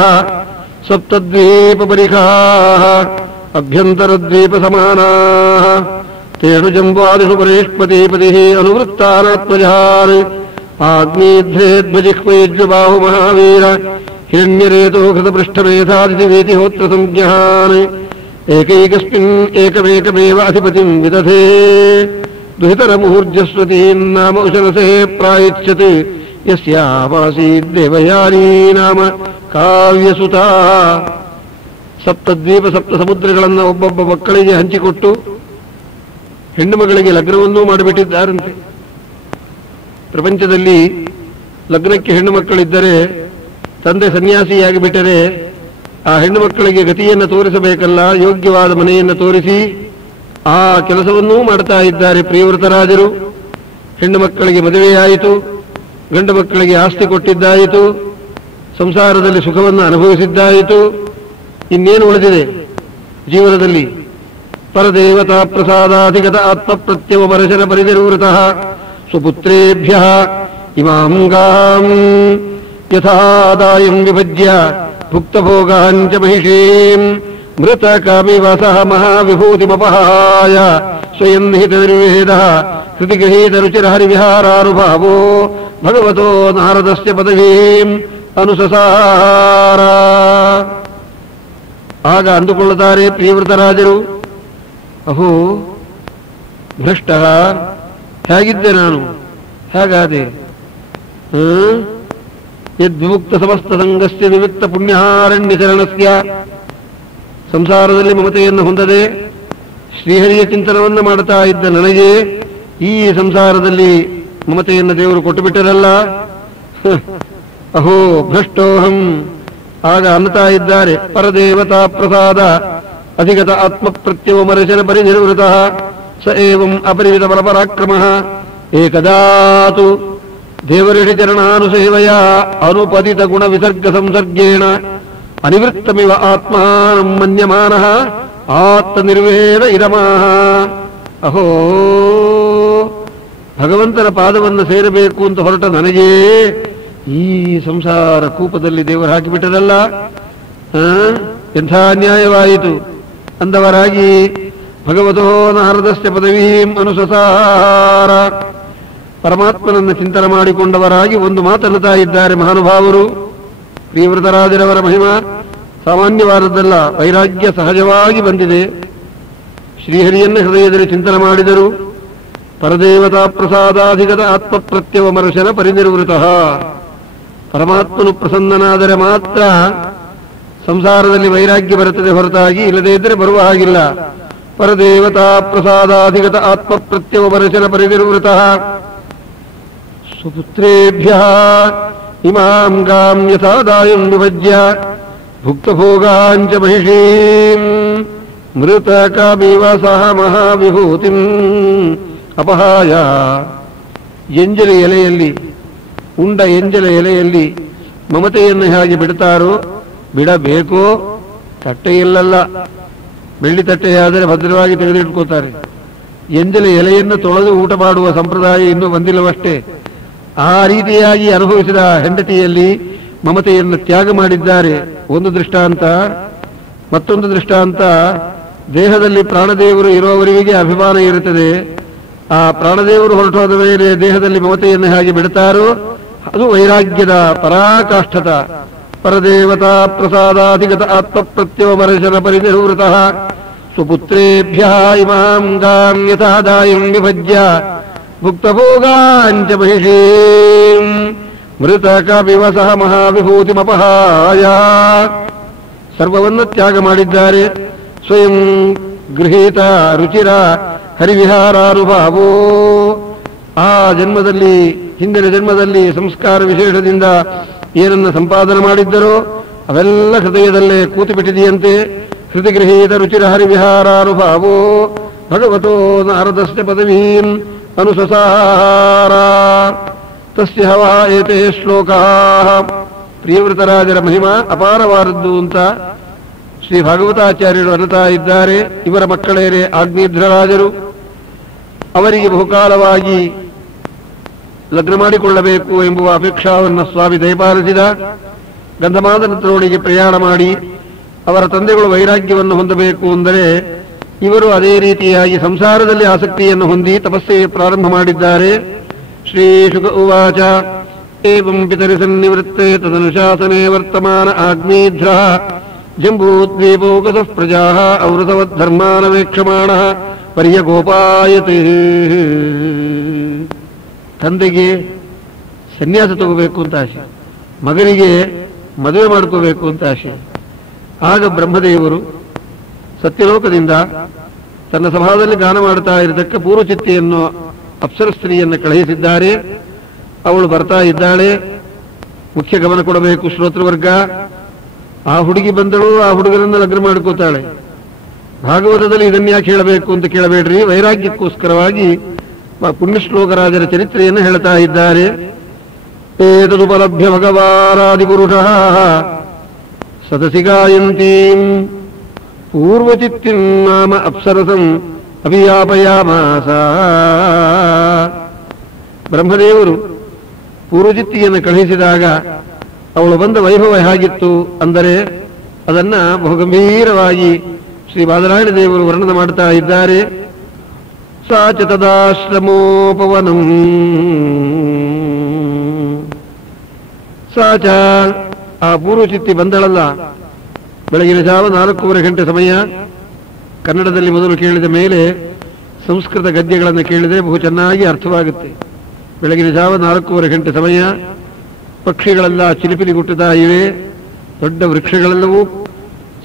ಸಪ್ತದ್ವೀಪ ಪರಿಖಾಃ ಅಭ್ಯಂತರದ್ವೀಪ ಸಮಾನಾಃ ತೇಷು ಜಂಬಾದಿಷು ಪರೇಷ್ಪತಿಪತಿಃ ಅನುವೃತ್ತಾನಾತ್ಮಜಾನ್ ಆಗ್ನೇಧ್ರೇಧ್ವಜಿಹ್ವೈಜ್ವಬಾಹು ಮಹಾವೀರ ಹಿರಣ್ಯರೇತೋ ಕೃತಪೃಷ್ಠಮೇಧಾದಿವೇತಿ ಹೋತ್ರ ಸಂಜ್ಞಾನ್ ಏಕೈಕಸ್ಮಿನ್ ಏಕಮೇಕಮೇವ ಅಧಿಪತಿಂ ವಿದಧೇ ದುಹಿತರಮೂರ್ಜಸ್ವತೀಂ ನಾಮ ಉಶನಸೇ ಪ್ರಾಯಚ್ಯತ್ ಯಸ್ಯಾವಾಸೀದ್ದೇವಯಾನೀ ನಾಮ ಕಾವ್ಯಸುತಾ. ಸಪ್ತದ್ವೀಪ ಸಪ್ತ ಸಮುದ್ರಗಳನ್ನು ಒಬ್ಬೊಬ್ಬ ಮಕ್ಕಳಿಗೆ ಹಂಚಿಕೊಟ್ಟು ಹೆಣ್ಣು ಮಗಳಿಗೆ ಲಗ್ನವನ್ನೂ ಮಾಡಿಬಿಟ್ಟಿದ್ದಾರಂತೆ. ಪ್ರಪಂಚದಲ್ಲಿ ಲಗ್ನಕ್ಕೆ ಹೆಣ್ಣು ಮಕ್ಕಳಿದ್ದರೆ, ತಂದೆ ಸನ್ಯಾಸಿಯಾಗಿ ಬಿಟ್ಟರೆ ಆ ಹೆಣ್ಣು ಮಕ್ಕಳಿಗೆ ಗತಿಯನ್ನು ತೋರಿಸಬೇಕಲ್ಲ, ಯೋಗ್ಯವಾದ ಮನೆಯನ್ನು ತೋರಿಸಿ ಆ ಕೆಲಸವನ್ನೂ ಮಾಡ್ತಾ ಇದ್ದಾರೆ ಪ್ರಿಯವೃತರಾಜರು. ಹೆಣ್ಣು ಮಕ್ಕಳಿಗೆ ಮದುವೆಯಾಯಿತು, ಗಂಡು ಮಕ್ಕಳಿಗೆ ಆಸ್ತಿ ಕೊಟ್ಟಿದ್ದಾಯಿತು, ಸಂಸಾರದಲ್ಲಿ ಸುಖವನ್ನು ಅನುಭವಿಸಿದ್ದಾಯಿತು. ಇನ್ನೇನು ಉಳಿದಿದೆ ಜೀವನದಲ್ಲಿ? ಪರದೇವತಾ ಪ್ರಸಾದಾಧಿಗತ ಆತ್ಮಪ್ರತ್ಯವಮರ್ಶನ ಪರಿನಿರ್ವೃತಃ ಸ್ವಪುತ್ರೇಭ್ಯ ಇಮಾಂಗಾಂ ಯಥಾದಾಯಂ ವಿಭಜ್ಯ ಭುಕ್ತಭೋಗಾಂಚ ಮಹಿಷೀಂ ಮೃತಕಾಮಿವಸಃ ಮಹಾವಿಭೂತಿಮಪಹಾಯ ಸ್ವಯಂ ನಿಹಿತ ನಿರ್ವೇದಃ ಕೃತಿಗೃಹೀತ ರುಚಿರಹರಿವಿಹಾರಾನುಭಾವೋ ಭಗವತೋ ನಾರದಸ್ಯ ಪದವೀಂ ಅನುಸಸಾರ. ಆಗ ಅಂದುಕೊಳ್ಳುತ್ತಾರೆ ಪ್ರಿಯವೃತರಾಜರು, ಅಹೋ ಭ್ರಷ್ಟ, ಹೇಗಿದ್ದೆ ನಾನು, ಹೇಗಾದೆ. ಯದ್ವಿಮುಕ್ತ ಸಮಸ್ತ ಸಂಘಸ್ಯ ನಿಮಿತ್ತ ಪುಣ್ಯಹಾರಣ್ಯ ಶರಣಸ್ಯ. ಸಂಸಾರದಲ್ಲಿ ಮಮತೆಯನ್ನು ಹೊಂದದೆ ಶ್ರೀಹರಿಯ ಚಿಂತನವನ್ನು ಮಾಡುತ್ತಾ ಇದ್ದ ನನಗೆ ಈ ಸಂಸಾರದಲ್ಲಿ ಮಮತೆಯನ್ನು ದೇವರು ಕೊಟ್ಟು ಬಿಟ್ಟರಲ್ಲ. ಅಹೋ ಭ್ರಷ್ಟೋಹಂ. ಆಗ ಅನ್ನುತ್ತಾ ಇದ್ದಾರೆ, ಪರದೇವತಾ ಪ್ರಸಾದ ಅಧಿಗತ ಆತ್ಮಪ್ರತ್ಯವಮರ್ಶನ ಪರಿನಿರ್ವೃತಃ ಸ ಏವಂ ಅಪರಿಮಿತ ಬಲಪರಾಕ್ರಮಃ ಏಕದಾತು ದೇವಋಷಿ ಚರಣಾನುಸೇವಯ ಅನುಪದಿತ ಗುಣ ವಿಸರ್ಗ ಸಂಸರ್ಗೇಣ ಅನಿವೃತ್ತಮಿವ ಆತ್ಮಾನಂ ಮನ್ಯಮಾನಃ ಆತ್ಮನಿರ್ವೇದ ಇರಮಾಹ. ಅಹೋ, ಭಗವಂತನ ಪಾದವನ್ನು ಸೇರಬೇಕು ಅಂತ ಹೊರಟ ನನಗೆ ಈ ಸಂಸಾರ ಕೂಪದಲ್ಲಿ ದೇವರು ಹಾಕಿಬಿಟ್ಟದಲ್ಲ, ಎಂಥ ಅನ್ಯಾಯವಾಯಿತು ಅಂದವರಾಗಿ ಭಗವತೋ ನಾರದಸ್ಯ ಪದವೀಂ ಅನುಸಸಾರ. ಪರಮಾತ್ಮನನ್ನು ಚಿಂತನೆ ಮಾಡಿಕೊಂಡವರಾಗಿ ಒಂದು ಮಾತನ್ನುತ್ತಾ ಇದ್ದಾರೆ ಮಹಾನುಭಾವರು. ಪ್ರಿಯವೃತರಾಜರವರ ಮಹಿಮಾ ಸಾಮಾನ್ಯವಾದದ್ದಲ್ಲ, ವೈರಾಗ್ಯ ಸಹಜವಾಗಿ ಬಂದಿದೆ. ಶ್ರೀಹರಿಯನ್ನು ಹೃದಯದಲ್ಲಿ ಚಿಂತನೆ ಮಾಡಿದರು. ಪರದೇವತಾ ಪ್ರಸಾದಾಧಿಗತ ಆತ್ಮಪ್ರತ್ಯವಮರ್ಶನ ಪರಿನಿರ್ವೃತಃ. ಪರಮಾತ್ಮನು ಪ್ರಸನ್ನನಾದರೆ ಮಾತ್ರ ಸಂಸಾರದಲ್ಲಿ ವೈರಾಗ್ಯ ಬರುತ್ತದೆ, ಹೊರತಾಗಿ ಇಲ್ಲದೇ ಇದ್ದರೆ ಬರುವ ಹಾಗಿಲ್ಲ. ಪರದೇವತಾ ಪ್ರಸಾದಾಧಿಗತ ಆತ್ಮ ಪ್ರತ್ಯವರ್ಶನ ಪರಿನಿರ್ವೃತಃ ಸ್ವಪುತ್ರೇಭ್ಯಃ ಇಮಾಂ ಗಾಂ ಯಥಾದಾಯಂ ವಿಭಜ್ಯ ಭುಕ್ತಭೋಗಾಂಚ ಮಹಿಷೀಂ ಮೃತಕಾಮಿವ ಸಹ ಮಹಾವಿಭೂತಿಂ ಅಪಹಾಯ. ಎಂಜಲ ಎಲೆಯಲ್ಲಿ, ಉಂಡ ಎಂಜಲ ಎಲೆಯಲ್ಲಿ ಮಮತೆಯನ್ನು ಹೇಗೆ ಬಿಡ್ತಾರೋ, ಬಿಡಬೇಕೋ, ತಟ್ಟೆಯಿಲ್ಲಲ್ಲ, ಬೆಳ್ಳಿ ತಟ್ಟೆಯಾದರೆ ಭದ್ರವಾಗಿ ತೆಗೆದಿಟ್ಕೋತಾರೆ. ಎಂಜಲ ಎಲೆಯನ್ನು ತೊಳೆದು ಊಟ ಮಾಡುವ ಸಂಪ್ರದಾಯ ಇನ್ನೂ ಬಂದಿಲ್ಲವಷ್ಟೇ. ಆ ರೀತಿಯಾಗಿ ಅನುಭವಿಸಿದ ಹೆಂಡತಿಯಲ್ಲಿ ಮಮತೆಯನ್ನು ತ್ಯಾಗ ಮಾಡಿದ್ದಾರೆ. ಒಂದು ದೃಷ್ಟಾಂತ. ಮತ್ತೊಂದು ದೃಷ್ಟಾಂತ, ದೇಹದಲ್ಲಿ ಪ್ರಾಣದೇವರು ಇರುವವರಿಗೆ ಅಭಿಮಾನ ಇರುತ್ತದೆ. ಆ ಪ್ರಾಣದೇವರು ಹೊರಟೋದ ಮೇಲೆ ದೇಹದಲ್ಲಿ ಮಮತೆಯನ್ನು ಹೇಗೆ ಬಿಡ್ತಾರೋ ಅದು ವೈರಾಗ್ಯದ ಪರಾಕಾಷ್ಠತ. ಪರದೇವತಾ ಪ್ರಸಾದಾಧಿಗತ ಆತ್ಮ ಪ್ರತ್ಯವರ್ಶನ ಪರಿನಿರ್ವೃತಃ ಸ್ವಪುತ್ರೇಭ್ಯಃ ಇಮಾಂ ಗಾಂ ಯಥಾದಾಯಂ ವಿಭಜ್ಯ ಭುಕ್ತಭೋಗಾಂಚ ಮಹಿಷೀಂ ಮೃತಕವಿವ ಸಹ ಮಹಾವಿಭೂತಿಮಪಹಾಯ. ಸರ್ವವನ್ನು ತ್ಯಾಗ ಮಾಡಿದ್ದಾರೆ. ಸ್ವಯಂ ಗೃಹೀತ ರುಚಿರ ಹರಿವಿಹಾರಾನುಭಾವೋ. ಆ ಜನ್ಮದಲ್ಲಿ, ಹಿಂದಿನ ಜನ್ಮದಲ್ಲಿ ಸಂಸ್ಕಾರ ವಿಶೇಷದಿಂದ ಏನನ್ನ ಸಂಪಾದನೆ ಮಾಡಿದ್ದರೋ ಅವೆಲ್ಲ ಹೃದಯದಲ್ಲೇ ಕೂತು ಬಿಟ್ಟಿದೆಯಂತೆ. ಹೃದಯಗೃಹೀತ ರುಚಿರ ಹರಿವಿಹಾರಾನುಭಾವೋ ಭಗವತೋ ನಾರದಸ್ಯ ಪದವೀಂ ಅನುಸಸಾರ ತಸ್ಯ ಹವಾ ಏತೇ ಶ್ಲೋಕಾಃ. ಪ್ರಿಯವೃತರಾಜರ ಮಹಿಮಾ ಅಪಾರವಾದದ್ದು ಅಂತ ಶ್ರೀ ಭಾಗವತಾಚಾರ್ಯರು ಅನ್ನುತ್ತಾ ಇದ್ದಾರೆ. ಇವರ ಮಕ್ಕಳೇರೆ ಆಗ್ನೇಧ್ರರಾಜರು. ಅವರಿಗೆ ಬಹುಕಾಲವಾಗಿ ಲಗ್ನ ಮಾಡಿಕೊಳ್ಳಬೇಕು ಎಂಬುವ ಅಪೇಕ್ಷಾವನ್ನು ಸ್ವಾಮಿ ದಯಪಾಲಿಸಿದ. ಗಂಧಮಾದನತ್ರೊಳಗೆ ಪ್ರಯಾಣ ಮಾಡಿ ಅವರ ತಂದೆಗಳು ವೈರಾಗ್ಯವನ್ನು ಹೊಂದಬೇಕು ಅಂದರೆ ಇವರು ಅದೇ ರೀತಿಯಾಗಿ ಸಂಸಾರದಲ್ಲಿ ಆಸಕ್ತಿಯನ್ನು ಹೊಂದಿ ತಪಸ್ಸೆ ಪ್ರಾರಂಭ ಮಾಡಿದ್ದಾರೆ. ಶ್ರೀ ಶುಕ ಉವಾಚ ಏವಂ ಪಿತರಿ ಸನ್ನಿವೃತ್ತೆ ತದನುಶಾಸನೆ ವರ್ತಮಾನ ಆಗ್ನೇಧ್ರ ಜಂಬೂದ್ವೀಪೋಕತಃ ಪ್ರಜಾಃ ಔರಸವದ್ಧರ್ಮಾನವೇಕ್ಷಮಾಣಃ ಪರ್ಯಗೋಪಾಯತೆ. ತಂದೆಗೆ ಸನ್ಯಾಸ ತಗೋಬೇಕು ಅಂತ ಆಸೆ, ಮಗನಿಗೆ ಮದುವೆ ಮಾಡ್ಕೋಬೇಕು ಅಂತ ಆಸೆ. ಆಗ ಬ್ರಹ್ಮದೇವರು ಸತ್ಯಲೋಕದಿಂದ ತನ್ನ ಸಭಾದಲ್ಲಿ ಗಾನ ಮಾಡುತ್ತಾ ಇರತಕ್ಕ ಪೂರ್ವಚಿತ್ತೆಯನ್ನು ಅಪ್ಸರ ಸ್ತ್ರೀಯನ್ನು ಕಳುಹಿಸಿದ್ದಾರೆ. ಅವಳು ಬರ್ತಾ ಇದ್ದಾಳೆ. ಮುಖ್ಯ ಗಮನ ಕೊಡಬೇಕು ಶ್ರೋತೃವರ್ಗ. ಆ ಹುಡುಗಿ ಬಂದಳು, ಆ ಹುಡುಗನನ್ನು ಲಗ್ನ ಮಾಡ್ಕೋತಾಳೆ. ಭಾಗವತದಲ್ಲಿ ಇದನ್ಯಾಕೆ ಹೇಳಬೇಕು ಅಂತ ಕೇಳಬೇಡ್ರಿ. ವೈರಾಗ್ಯಕ್ಕೋಸ್ಕರವಾಗಿ ಪುಣ್ಯಶ್ಲೋಕರಾಜರ ಚರಿತ್ರೆಯನ್ನು ಹೇಳ್ತಾ ಇದ್ದಾರೆ. ಏತದುಪಲಭ್ಯ ಭಗವಾರಾದಿಪುರುಷಃ ಸದಸಿ ಗಾಯಂತೀಂ ಪೂರ್ವಚಿತ್ತಿಂ ನಾಮ ಅಪ್ಸರಸಂ ಅಭಿಯಾಪಯಾಮಾಸ. ಬ್ರಹ್ಮದೇವರು ಪೂರ್ವಚಿತ್ತಿಯನ್ನು ಕಳುಹಿಸಿದಾಗ ಅವಳು ಬಂದ ವೈಭವ ಹೇಗಿತ್ತು ಅಂದರೆ ಅದನ್ನ ಬಹುಗಂಭೀರವಾಗಿ ಶ್ರೀ ಬಾದರಾಯಣ ದೇವರು ವರ್ಣನೆ ಮಾಡುತ್ತಾ ಇದ್ದಾರೆ. ಸಾ ಚ ತದಾಶ್ರಮೋಪವನಂ ಸಾ ಚ ಆ ಪೂರ್ವಚಿತ್ತಿ ಬಂದಳಲ್ಲ, ಬೆಳಗಿನ ಜಾವ 4:15 ಗಂಟೆ ಸಮಯ. ಕನ್ನಡದಲ್ಲಿ ಮೊದಲು ಕೇಳಿದ ಮೇಲೆ ಸಂಸ್ಕೃತ ಗದ್ಯಗಳನ್ನು ಕೇಳಿದರೆ ಬಹು ಚೆನ್ನಾಗಿ ಅರ್ಥವಾಗುತ್ತೆ. ಬೆಳಗಿನ ಜಾವ 4:15 ಗಂಟೆ ಸಮಯ. ಪಕ್ಷಿಗಳೆಲ್ಲ ಚಿಲಿಪಿಲಿ ಗುಟ್ಟುತ್ತಾ ಇವೆ. ದೊಡ್ಡ ವೃಕ್ಷಗಳೆಲ್ಲವೂ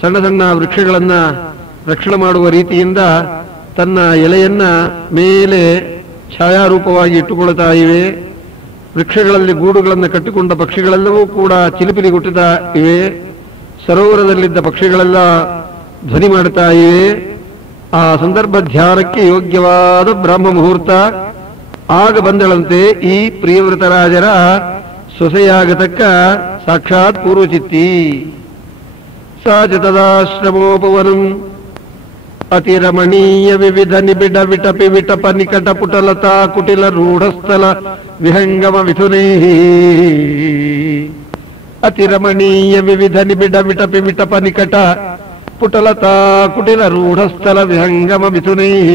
ಸಣ್ಣ ಸಣ್ಣ ವೃಕ್ಷಗಳನ್ನು ರಕ್ಷಣೆ ಮಾಡುವ ರೀತಿಯಿಂದ ತನ್ನ ಎಲೆಯನ್ನ ಮೇಲೆ ಛಾಯಾರೂಪವಾಗಿ ಇಟ್ಟುಕೊಳ್ಳುತ್ತಾ ಇವೆ. ವೃಕ್ಷಗಳಲ್ಲಿ ಗೂಡುಗಳನ್ನು ಕಟ್ಟಿಕೊಂಡ ಪಕ್ಷಿಗಳೆಲ್ಲವೂ ಕೂಡ ಚಿಲಿಪಿಲಿ ಗುಟ್ಟುತ್ತಾ ಇವೆ. ಸರೋವರದಲ್ಲಿದ್ದ ಪಕ್ಷಿಗಳೆಲ್ಲ ಧ್ವನಿ ಮಾಡುತ್ತಾ ಇವೆ. ಆ ಸಂದರ್ಭ ಧ್ಯಾನಕ್ಕೆ ಯೋಗ್ಯವಾದ ಬ್ರಹ್ಮ ಮುಹೂರ್ತ. ಆಗ ಬಂದಳಂತೆ ಈ ಪ್ರಿಯವೃತರಾಜರ ಸೊಸೆಯಾಗತಕ್ಕ ಸಾಕ್ಷಾತ್ ಪೂರ್ವಚಿತ್ತಿ. ಸಾ ಚ ತದಾಶ್ರಮೋಪವನಂ ಅತಿರಮಣೀಯ ವಿವಿಧ ನಿಬಿಡ ವಿಟಪಿ ವಿಟಪ ನಿಕಟ ಪುಟಲತಾ ಕುಟಿಲ ರೂಢಸ್ಥಲ ವಿಹಂಗಮ ಮಿಥುನೈಃ. ಅತಿರಮಣೀಯ ವಿವಿಧ ನಿಬಿಡ ವಿಟಪಿ ವಿಟಪ ನಿಕಟ ಪುಟಲತಾ ಕುಟಿಲ ರೂಢಸ್ಥಲ ವಿಹಂಗಮ ಮಿಥುನೈಃ.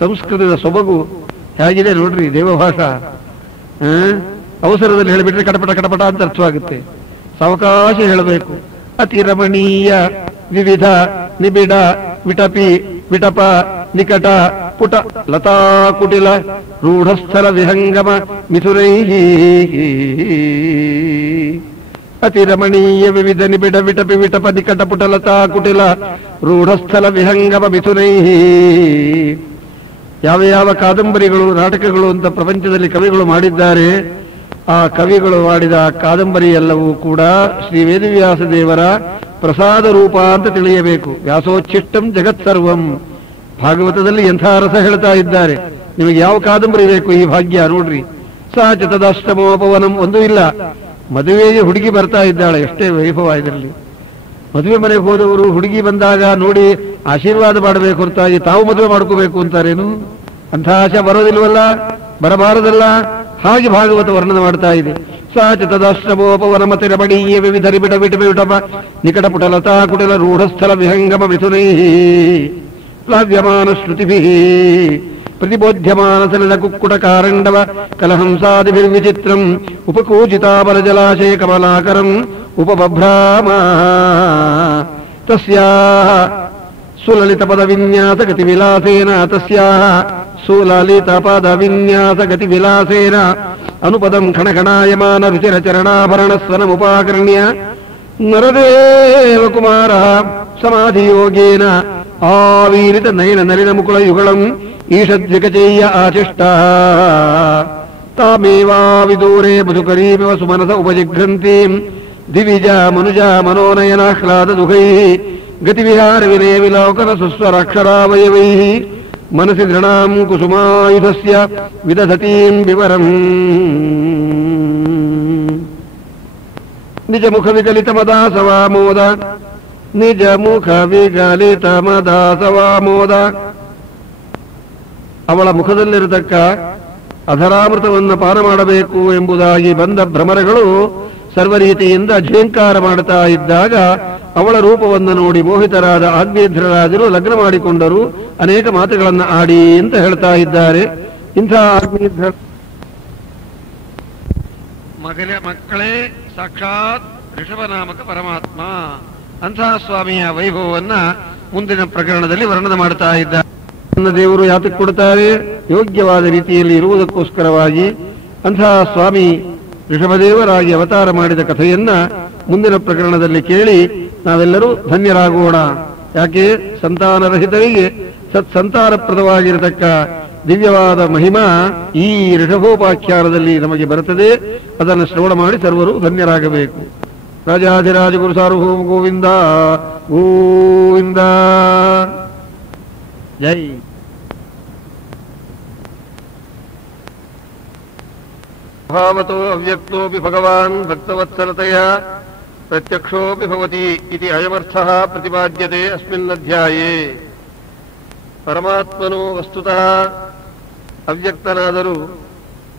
ಸಂಸ್ಕೃತದ ಸೊಬಗು ಹೇಗಿದೆ ನೋಡ್ರಿ. ದೇವಭಾಷಾ ಅವಸರದಲ್ಲಿ ಹೇಳಿಬಿಟ್ರೆ ಕಟಪಟ ಕಟಪಟ ಅಂತ ಅರ್ಥವಾಗುತ್ತೆ. ಸಾವಕಾಶ ಹೇಳಬೇಕು. ಅತಿರಮಣೀಯ ವಿವಿಧ ನಿಬಿಡ ವಿಟಪಿ ವಿಟಪ ನಿಕಟ ಪುಟ ಲತಾ ಕುಟಿಲ ರೂಢಸ್ಥಲ ವಿಹಂಗಮ ಮಿಥುನೈಃ ಅತಿರಮಣೀಯ ವಿವಿಧ ನಿಬಿಡ ವಿಟಪಿ ವಿಟಪ ನಿಕಟ ಪುಟ ಲತಾ ಕುಟಿಲ ರೂಢಸ್ಥಲ ವಿಹಂಗಮ ಮಿಥುನೈಃ. ಯಾವ ಯಾವ ಕಾದಂಬರಿಗಳು ನಾಟಕಗಳು ಅಂತ ಪ್ರಪಂಚದಲ್ಲಿ ಕವಿಗಳು ಮಾಡಿದ್ದಾರೆ, ಆ ಕವಿಗಳು ಮಾಡಿದ ಕಾದಂಬರಿ ಎಲ್ಲವೂ ಕೂಡ ಶ್ರೀ ವೇದವ್ಯಾಸ ದೇವರ ಪ್ರಸಾದ ರೂಪ ಅಂತ ತಿಳಿಯಬೇಕು. ವ್ಯಾಸೋಚ್ಛಿಷ್ಟಂ ಜಗತ್ಸರ್ವಂ. ಭಾಗವತದಲ್ಲಿ ಎಂಥ ರಸ ಹೇಳ್ತಾ ಇದ್ದಾರೆ. ನಿಮಗೆ ಯಾವ ಕಾದಂಬರಿ ಬೇಕು ಈ ಭಾಗ್ಯ ನೋಡ್ರಿ. ಸಾ ಚತದಾಷ್ಟಮೋಪವನಂ ಒಂದೂ ಇಲ್ಲ. ಮದುವೆಗೆ ಹುಡುಗಿ ಬರ್ತಾ ಇದ್ದಾಳೆ, ಎಷ್ಟೇ ವೈಭವ ಇದರಲ್ಲಿ. ಮದುವೆ ಮನೆಗೆ ಹೋದವರು ಹುಡುಗಿ ಬಂದಾಗ ನೋಡಿ ಆಶೀರ್ವಾದ ಮಾಡಬೇಕು ಹೊರತಾಗಿ ತಾವು ಮದುವೆ ಮಾಡ್ಕೋಬೇಕು ಅಂತಾರೇನು? ಅಂಥ ಆಶೆ ಬರೋದಿಲ್ವಲ್ಲ, ಬರಬಾರದಲ್ಲ. ಹಾಗೆ ಭಾಗವತ ವರ್ಣನೆ ಮಾಡ್ತಾ ಇದೆ. ಸಾ ಚತದಾಶ್ರಮೋಪವನಮತಿ ರಮಣೀಯ ವಿವಿಧ ನಿಬಿಡ ವಿಟಪ ವಿಟಪ ನಿಕಟ ಪುಟ ಲತಾ ಕುಟಿಲ ರೂಢಸ್ಥಲ ವಿಹಂಗಮ ಮಿಥುನೈಃ ಪ್ಲಾವ್ಯಮಾನ ಶ್ರುತಿಭಿಃ ಪ್ರತಿಬೋಧ್ಯಮಾನ ಸಲಿಲ ಕುಕ್ಕುಟ ಕಾರಂಡವ ಕಲಹಂಸಾದಿಭಿರ್ವಿಚಿತ್ರಂ ಉಪಕೂಜಿತಾಬಲ ಜಲಾಶಯ ಕಮಲಾಕರಂ ಉಪಬಭ್ರಾಮ ತಸ್ಯಾಃ ಸುಲಲಿತ ಪದ ವಿನ್ಯಾಸ ಗತಿ ವಿಲಾಸೇನ ತಸ್ಯಾಃ ಸುಲಲಿತ ಪದ ವಿನ್ಯಾಸ ಗತಿ ವಿಲಾಸೇನ ಅನುಪದಂ ಖಣಖಣಾಯಮಾನ ರುಚಿರಚರಣಾಭರಣ ಸ್ವನಮುಪಾಕರ್ಣ್ಯ ನರದೇವ ಕುಮಾರ ಸಮಾಧಿಯೋಗೇನ ಆವೀರಿತ ನಯನ ನಲಿನ ಮುಕುಳ ಯುಗಳಂ ಈಷದ್ವಿಕಚೇಯ ಆಚಿಷ್ಟ ತಾಮೇವಾವಿದೂರೇ ಮಧುಕರೀಮಿವ ಸುಮನಸ ಉಪಜಿಘ್ರಂತೀಂ ದಿವಿಜ ಮನುಜ ಮನೋನಯನಾಹ್ಲಾದ ದುಃಖೈಃ ಗತಿವಿಹಾರ ವಿನಯ ವಿಲೋಕನ ಸುಸ್ವರಾಕ್ಷರಾವಯವೈಃ ಮನಸಿ ದೃಢಾಂ ಕುಸುಮಾಯುಧಸ್ಯ ವಿದಧತೀಂ ವಿವರಂ ನಿಜ ಮುಖ ವಿಗಲಿತ ಮದಾಸವಾಮೋದ ನಿಜ ಮುಖ ವಿಗಲಿತ ಮದಾಸವಾಮೋದ. ಅವಳ ಮುಖದಲ್ಲಿರತಕ್ಕ ಅಧರಾಮೃತವನ್ನು ಪಾನ ಮಾಡಬೇಕು ಎಂಬುದಾಗಿ ಬಂದ ಭ್ರಮರಗಳು ಸರ್ವರೀತಿಯಿಂದ ಝೇಂಕಾರ ಮಾಡುತ್ತಾ ಇದ್ದಾಗ ಅವಳ ರೂಪವನ್ನು ನೋಡಿ ಮೋಹಿತರಾದ ಆಗ್ನೇಧ್ರರಾಜರು ಲಗ್ನ ಮಾಡಿಕೊಂಡರು. ಅನೇಕ ಮಾತುಗಳನ್ನು ಆಡಿ ಅಂತ ಹೇಳ್ತಾ ಇದ್ದಾರೆ. ಇಂಥ ಆಗ್ನೇಧ್ರ ಮಕ್ಕಳೇ ಸಾಕ್ಷಾತ್ ಋಷಭನಾಮಕ ಪರಮಾತ್ಮ. ಅಂತಹ ಸ್ವಾಮಿಯ ವೈಭವವನ್ನ ಮುಂದಿನ ಪ್ರಕರಣದಲ್ಲಿ ವರ್ಣನೆ ಮಾಡ್ತಾ ಇದ್ದಾರೆ. ದೇವರು ಯಾತಕ್ಕೆ ಕೊಡ್ತಾರೆ? ಯೋಗ್ಯವಾದ ರೀತಿಯಲ್ಲಿ ಇರುವುದಕ್ಕೋಸ್ಕರವಾಗಿ. ಅಂತಹ ಸ್ವಾಮಿ ಋಷಭದೇವರಾಗಿ ಅವತಾರ ಮಾಡಿದ ಕಥೆಯನ್ನ ಮುಂದಿನ ಪ್ರಕರಣದಲ್ಲಿ ಕೇಳಿ ನಾವೆಲ್ಲರೂ ಧನ್ಯರಾಗೋಣ. ಯಾಕೆ? ಸಂತಾನರಹಿತರಿಗೆ ಸತ್ಸಂತಾನಪ್ರದವಾಗಿರತಕ್ಕ ದಿವ್ಯವಾದ ಮಹಿಮಾ ಈ ಋಷಭೋಪಾಖ್ಯಾನದಲ್ಲಿ ನಮಗೆ ಬರುತ್ತದೆ. ಅದನ್ನು ಶ್ರವಣ ಮಾಡಿ ಸರ್ವರು ಧನ್ಯರಾಗಬೇಕು. ರಾಜಾಧಿರಾಜ ಗುರು ಸಾರ್ವಭೌಮ ಗೋವಿಂದ ಗೋವಿಂದ. ಜೈ. ಭಾವತೋ ಅವ್ಯಕ್ತೋಪಿ ಭಗವಾನ್ ಭಕ್ತವತ್ಸಲತೆಯ ಪ್ರತ್ಯಕ್ಷೋಪಿ ಭವತಿ ಇತಿ ಅಯಮರ್ಥಃ ಪ್ರತಿಪಾದ್ಯತೆ ಅಸ್ಮಿನ್ ಅಧ್ಯಾಯೇ. ಪರಮಾತ್ಮನು ವಸ್ತುತಃ ಅವ್ಯಕ್ತನಾದರೂ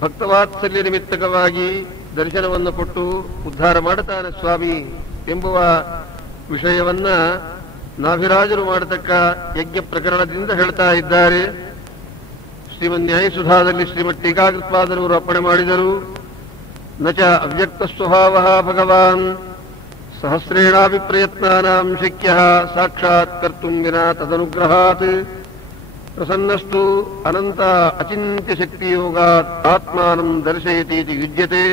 ಭಕ್ತವಾತ್ಸಲ್ಯ ನಿಮಿತ್ತಕವಾಗಿ ದರ್ಶನವನ್ನು ಕೊಟ್ಟು ಉದ್ಧಾರ ಮಾಡುತ್ತಾನೆ ಸ್ವಾಮಿ ಎಂಬುವ ವಿಷಯವನ್ನ ನಾಭಿರಾಜರು ಮಾಡತಕ್ಕ ಯಜ್ಞ ಪ್ರಕರಣದಿಂದ ಹೇಳ್ತಾ ಇದ್ದಾರೆ. ಶ್ರೀಮನ್ ನ್ಯಾಯಸುಧಾದಲ್ಲಿ ಶ್ರೀಮತ್ ಟೀಕಾಕೃತ್ಪಾದರವರು ಅರ್ಪಣೆ ಮಾಡಿದರು. ನಚ ಅವ್ಯಕ್ತ ಸ್ವಭಾವ ಭಗವಾನ್ ಸಹಸ್ರೇಣಾಪಿ ಪ್ರಯತ್ನಾನಾಂ ಶಕ್ಯಃ ಸಾಕ್ಷಾತ್ ಕರ್ತುಂ ವಿನಾ ತದನುಗ್ರಹಾತ್ ಪ್ರಸನ್ನಸ್ತು ಅನಂತ ಅಚಿಂತ್ಯ ಶಕ್ತಿಯೋಗಾತ್ ಆತ್ಮಾನಂ ದರ್ಶಯತಿ ಯುಜ್ಯತೆ.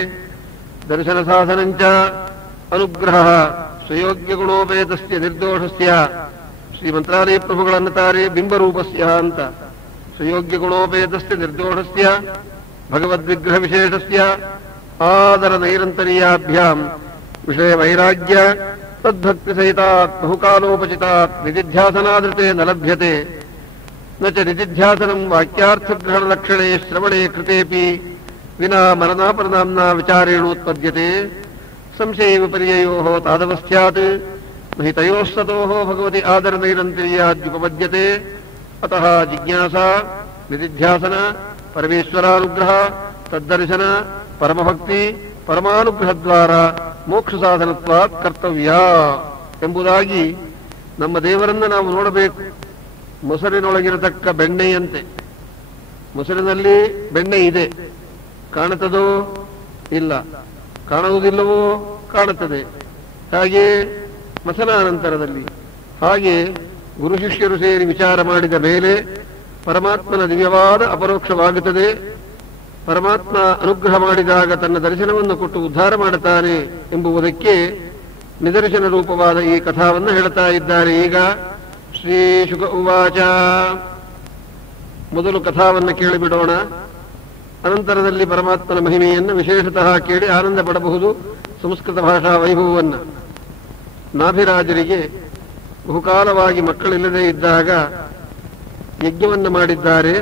ದರ್ಶನ ಸಾಧನಂಚ ಅನುಗ್ರಹ ಸ್ವಯೋಗ್ಯ ಗುಣೋಪೇತಸ್ಯ ನಿರ್ದೋಷಸ್ಯ. ಶ್ರೀ ಮಂತ್ರಾಲಯ ಪ್ರಭುಗಳನ್ನುತ್ತಾರೆ ಬಿಂಬರೂಪಸ್ಯ ಅಂತ. ಸ್ವಯೋಗ್ಯ ಗುಣೋಪೇತಸ್ಯ ನಿರ್ದೋಷಸ್ಯ ಭಗವದ್ವಿಗ್ರಹ ವಿಶೇಷಸ್ಯ ಆದರ ನೈರಂತರ್ಯಾಭ್ಯಾಂ ವಿಷಯ ವೈರಾಗ್ಯ ತದ್ಭಕ್ತಿ ಸಹಿತಾತ್ ಬಹುಕಾಲೋಪಚಿತಾತ್ ನಿಧಿಧ್ಯಾಸನಾದೃತೆ ನ ಲಭ್ಯತೆ. ನ ಚ ನಿಧಿಧ್ಯಾಸನಂ ವಾಕ್ಯಾರ್ಥಗ್ರಹಣ ಲಕ್ಷಣೆ ಶ್ರವಣೆ ಕೃತೇಪಿ ವಿನಾ ಮರಣಾಪರನಾಮ್ನಾ ವಿಚಾರೇಣೋತ್ಪದ್ಯತೆ. ಸಂಶಯ ವಿಪರ್ಯಯೋಃ ತಾದವಸ್ಯಾತ್ ಮಹಿತಯೋಸ್ತತೋಃ ಭಗವತಿ ಆದರ ನೈರಂತರ್ಯಾದ್ಯುಪಪದ್ಯತೆ. ಅತಃ ಜಿಜ್ಞಾಸಾ ನಿಧಿಧ್ಯಾಸನ ಪರಮೇಶ್ವರಾನುಗ್ರಹ ತದ್ದರ್ಶನ ಪರಮಭಕ್ತಿ ಪರಮಾನುಗ್ರಹದ್ವಾರ ಮೋಕ್ಷ ಸಾಧನತ್ವಾತ್ ಕರ್ತವ್ಯ ಎಂಬುದಾಗಿ ನಮ್ಮ ದೇವರನ್ನ ನಾವು ನೋಡಬೇಕು. ಮೊಸರಿನೊಳಗಿರತಕ್ಕ ಬೆಣ್ಣೆಯಂತೆ. ಮೊಸರಿನಲ್ಲಿ ಬೆಣ್ಣೆ ಇದೆ, ಕಾಣುತ್ತದೋ? ಇಲ್ಲ. ಕಾಣುವುದಿಲ್ಲವೋ? ಕಾಣುತ್ತದೆ. ಹಾಗೆ ಮಥನಾನಂತರದಲ್ಲಿ ಹಾಗೆ ಗುರು ಶಿಷ್ಯರು ಸೇರಿ ವಿಚಾರ ಮಾಡಿದ ಮೇಲೆ ಪರಮಾತ್ಮನ ದಿವ್ಯವಾದ ಅಪರೋಕ್ಷವಾಗುತ್ತದೆ. ಪರಮಾತ್ಮ ಅನುಗ್ರಹ ಮಾಡಿದಾಗ ತನ್ನ ದರ್ಶನವನ್ನು ಕೊಟ್ಟು ಉದ್ಧಾರ ಮಾಡುತ್ತಾನೆ ಎಂಬುದಕ್ಕೆ ನಿದರ್ಶನ ರೂಪವಾದ ಈ ಕಥಾವನ್ನು ಹೇಳ್ತಾ ಇದ್ದಾರೆ. ಈಗ ಶ್ರೀ ಶುಕ ಉವಾಚ. ಮೊದಲು ಕಥಾವನ್ನು ಕೇಳಿಬಿಡೋಣ. ಅನಂತರದಲ್ಲಿ ಪರಮಾತ್ಮನ ಮಹಿಮೆಯನ್ನು ವಿಶೇಷತಃ ಕೇಳಿ ಆನಂದ ಪಡಬಹುದು. ಸಂಸ್ಕೃತ ಭಾಷಾ ವೈಭವವನ್ನು. ನಾಭಿರಾಜರಿಗೆ ಬಹುಕಾಲವಾಗಿ ಮಕ್ಕಳಿಲ್ಲದೆ ಇದ್ದಾಗ ಯಜ್ಞವನ್ನು ಮಾಡಿದ್ದಾರೆ.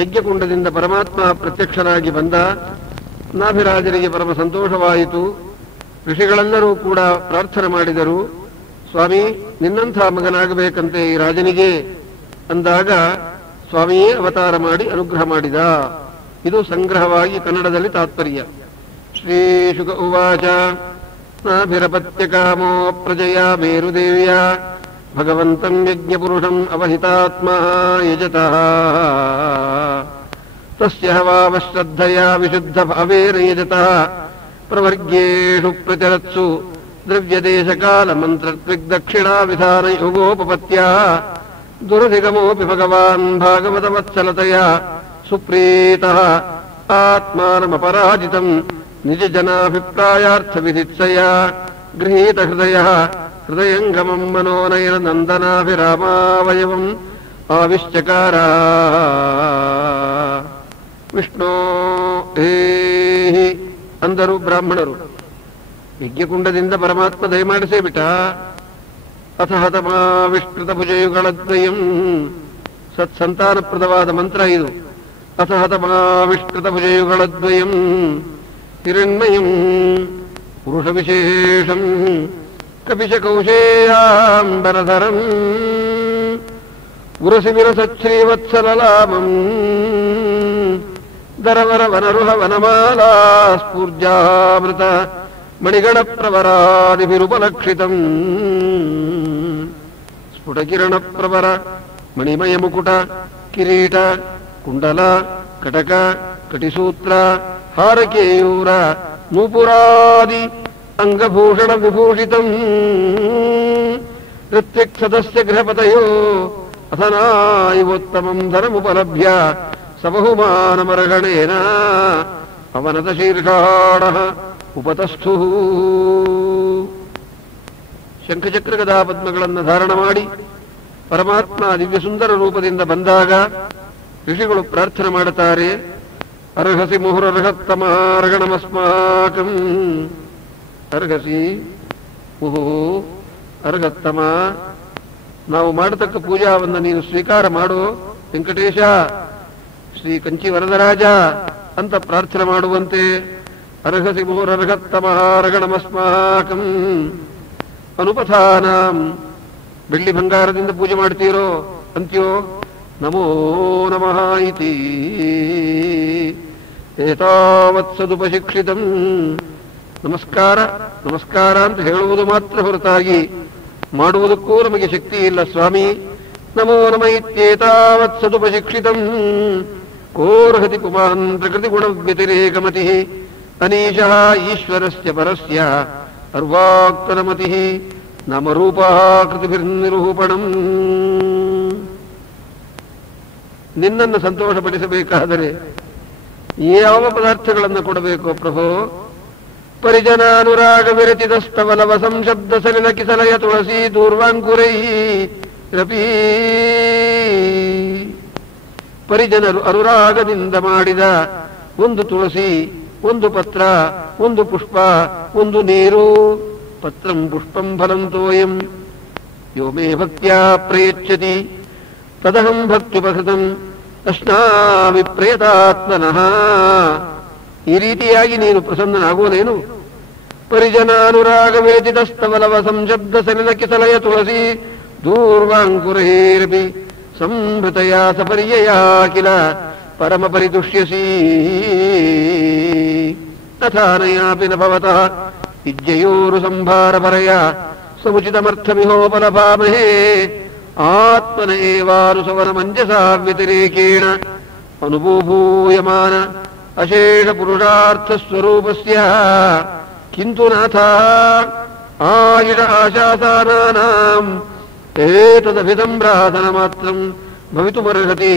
ಯಜ್ಞಕುಂಡದಿಂದ ಪರಮಾತ್ಮ ಪ್ರತ್ಯಕ್ಷನಾಗಿ ಬಂದ. ನಾಭಿರಾಜರಿಗೆ ಪರಮ ಸಂತೋಷವಾಯಿತು. ಋಷಿಗಳೆಲ್ಲರೂ ಕೂಡ ಪ್ರಾರ್ಥನೆ ಮಾಡಿದರು, ಸ್ವಾಮಿ ನಿನ್ನಂಥ ಮಗನಾಗಬೇಕಂತೆ ಈ ರಾಜನಿಗೆ ಅಂದಾಗ ಸ್ವಾಮಿಯೇ ಅವತಾರ ಮಾಡಿ ಅನುಗ್ರಹ ಮಾಡಿದ. ಇದು ಸಂಗ್ರಹವಾಗಿ ಕನ್ನಡದಲ್ಲಿ ತಾತ್ಪರ್ಯ. ಶ್ರೀ ಶುಕ ಉವಾಚ. ನಾಭಿರಪತ್ಯಕಾಮೋ ಪ್ರಜಯ ಮೇರುದೇವ್ಯ ಭಗವಂತಂ ಯಜ್ಞಪುರುಷಂ ಅವಹಿತಾತ್ಮ ಯಜತಃ ತಸ್ಯ ಹವಾವಶ್ರದ್ಧಯಾ ವಿಶುದ್ಧ ಭಾವೇನ ಯಜತಃ ಪ್ರವರ್ಗೇಷು ಪ್ರಚರತ್ಸು ದ್ರವ್ಯದೇಶಕಾಲ ಮಂತ್ರತ್ರಿಗ್ದಕ್ಷಿಣಾ ವಿಧಾನ ಯೋಗೋಪಪತ್ಯಾ ದುರಧಿಗಮೋಪಿ ಭಗವಾನ್ ಭಾಗವತವತ್ಸಲತೆಯ ಸುಪ್ರೀತಃ ಆತ್ಮಾನಮಪರಾಜಿತಂ ನಿಜ ಜನಾಭಿಪ್ರಾಯಾರ್ಥ ವಿಧಿತ್ಸಯ ಗೃಹೀತ ಹೃದಯ ಹೃದಯಂಗಮಂ ಮನೋನಯನ ನಂದನಾಭಿರಾಮಾವಯವಂ ಆವಿಶ್ಚಕಾರ. ವಿಷ್ಣೋ ಅಂದರು ಬ್ರಾಹ್ಮಣರು. ಯಜ್ಞಕುಂಡದಿಂದ ಪರಮಾತ್ಮ ದಯಮಾಡಿಸೇ ಬಿಟ್ಟ. ಅಥ ಹತಮಾವಿಷ್ಕೃತ ಭುಜಯುಗಳದ್ವಯಂ. ಸತ್ಸಂತಾನಪ್ರದವಾದ ಮಂತ್ರ ಇದು. ಅಥ ಹತಮಾವಿಷ್ಕೃತ ಭುಜಯುಗಳದ್ವಯಂ ಹಿರಣ್ಮಯಂ ಪುರುಷ ವಿಶೇಷಂ ಕಪಿಶಕೌಶೇಯಾಂಬರಧರಂ ಉರಸಿ ವಿರಸಚ್ಛ್ರೀವತ್ಸಲಲಾಮಂ ದರವರ ವನರುಹ ವನಮಾಲಾ ಸ್ಫೂರ್ಜಾಮೃತ ಮಣಿಗಣ ಪ್ರವರಾದಿಭಿರುಪಲಕ್ಷಿತಂ ಸ್ಫುಟಕಿರಣ ಪ್ರವರ ಮಣಿಮಯ ಮುಕುಟ ಕಿರೀಟ ಕುಂಡಲ ಕಟಕ ಕಟಿಸೂತ್ರ ಹಾರಕೇಯೂರ ನೂಪುರಾದಿ ಅಂಗಭೂಷಣ ವಿಭೂಷಿತಂ ಋತ್ವಿಕ್ ಸದಸ್ಯ ಗೃಹಪತಯೋ ಅಥನಾಯಿವೋತ್ತಮಂ ಧನಮುಪಲಭ್ಯ ಸಬಹುಮಾನಮರಗಣೇನ ಅವನತ ಶೀರ್ಷಾಣಃ ಉಪತಸ್ಥು. ಶಂಖಚಕ್ರ ಗದಾ ಪದ್ಮಗಳನ್ನು ಧಾರಣ ಮಾಡಿ ಪರಮಾತ್ಮ ದಿವ್ಯ ಸುಂದರ ರೂಪದಿಂದ ಬಂದಾಗ ಋಷಿಗಳು ಪ್ರಾರ್ಥನೆ ಮಾಡುತ್ತಾರೆ, ಅರ್ಹಸಿ ಮುಹುರರ್ಹತ್ತಮಾರ್ಗಣಮಸ್ಮಾಕಂ. ಅರ್ಹಸಿ ಮುಹು ಅರ್ಹತ್ತಮ, ನಾವು ಮಾಡತಕ್ಕ ಪೂಜಾವನ್ನು ನೀನು ಸ್ವೀಕಾರ ಮಾಡು ವೆಂಕಟೇಶ, ಶ್ರೀ ಕಂಚಿ ವರದರಾಜ ಅಂತ ಪ್ರಾರ್ಥನೆ ಮಾಡುವಂತೆ. ಅರ್ಹಸಿ ಮುಹುರರ್ಹತ್ತಮಾರ್ಗಣಮಸ್ಮಾಕಂ ಅನುಪಥಾನಾಂ. ಬೆಳ್ಳಿ ಬಂಗಾರದಿಂದ ಪೂಜೆ ಮಾಡ್ತೀರೋ ಅಂತ್ಯೋ ನಮೋ ನಮಃ ಇತಿ ಏತಾವತ್ಸದುಪಶಿಕ್ಷಿತಂ. ನಮಸ್ಕಾರ ನಮಸ್ಕಾರ ಅಂತ ಹೇಳುವುದು ಮಾತ್ರ ಹೊರತಾಗಿ ಮಾಡುವುದಕ್ಕೂ ನಮಗೆ ಶಕ್ತಿ ಇಲ್ಲ ಸ್ವಾಮಿ. ನಮೋ ನಮ ಇತ್ಯೇತಾವತ್ಸದುಪಶಿಕ್ಷಿತಂ ಕೋರ್ಹತಿ ಪುಮಾನ್ ಪ್ರಕೃತಿ ಗುಣ ವ್ಯತಿರೇಕಮತಿ ಅನೀಶಃ ಈಶ್ವರಸ್ಯ ಪರಸ್ಯ ಅರ್ವಾಕ್ತನಮತಿ ನಾಮರೂಪಾ ಕೃತಿಭಿರ್ನಿರೂಪಣಂ. ನಿನ್ನನ್ನು ಸಂತೋಷಪಡಿಸಬೇಕಾದರೆ ಯಾವ ಪದಾರ್ಥಗಳನ್ನು ಕೊಡಬೇಕು ಪ್ರಭೋ? ಪರಿಜನಾನುರಾಗ ವಿರಚಿತಸ್ತವಲವ ಸಂಶಬ್ದ ಸಲಿಲ ಕಿಸಲಯ ತುಳಸಿ ದೂರ್ವಾಂಕುರೈ ರಪೀ. ಪರಿಜನರು ಅನುರಾಗದಿಂದ ಮಾಡಿದ ಒಂದು ತುಳಸಿ, ಒಂದು ಪತ್ರ, ಒಂದು ಪುಷ್ಪ, ಒಂದು ನೀರು. ಪತ್ರಂ ಪುಷ್ಪಂ ಫಲಂ ತೋಯಂ ಯೋ ಮೇ ಭಕ್ತ್ಯಾ ಪ್ರಯಚ್ಛತಿ ತದಹಂ ಭಕ್ತ್ಯುಪಹೃತಂ ಅಶ್ನಾಮಿ ಪ್ರಯತಾತ್ಮನಃ. ಈ ರೀತಿಯಾಗಿ ನೀನು ಪ್ರಸನ್ನನಾಗುವುದೇನು? ಪರಿಜನಾನುರಾಗ ವೇದಿತಸ್ತವಲವ ಸಂಶಬ್ದ ಸಲಿಲ ಕಿಸಲಯ ತುಳಸಿ ದೂರ್ವಾಂಕುರೈರಪಿ ಸಂಭೃತಯಾ ಸಪರ್ಯಯಾ ಕಿಲ ಪರಮ ಪರಿತುಷ್ಯಸಿ. ತಥಾನಯಾಪಿ ನ ಭವತಃ ವಿದ್ಯಯೋರು ಸಂಭಾರಪರಯ ಸಮುಚಿತಮರ್ಥಮಿಹೋಪಲಭಾಮಹೇ ಆತ್ಮನ ಏವಾನುಸವನ ಮಂಜಸಾ ವ್ಯತಿರೇಕೇಣ ಅನುಭೂಯಮಾನ ಅಶೇಷ ಪುರುಷಾರ್ಥ ಸ್ವರೂಪಸ್ಯ. ಕಿಂತು ನಾಥ ಆಯುಷ ಆಶಾಸಾನಾನಾಂ ಏತದಭಿಸಂಭ್ರಾಸನ ಮಾತ್ರಂ ಭವಿತುಮರ್ಹತಿ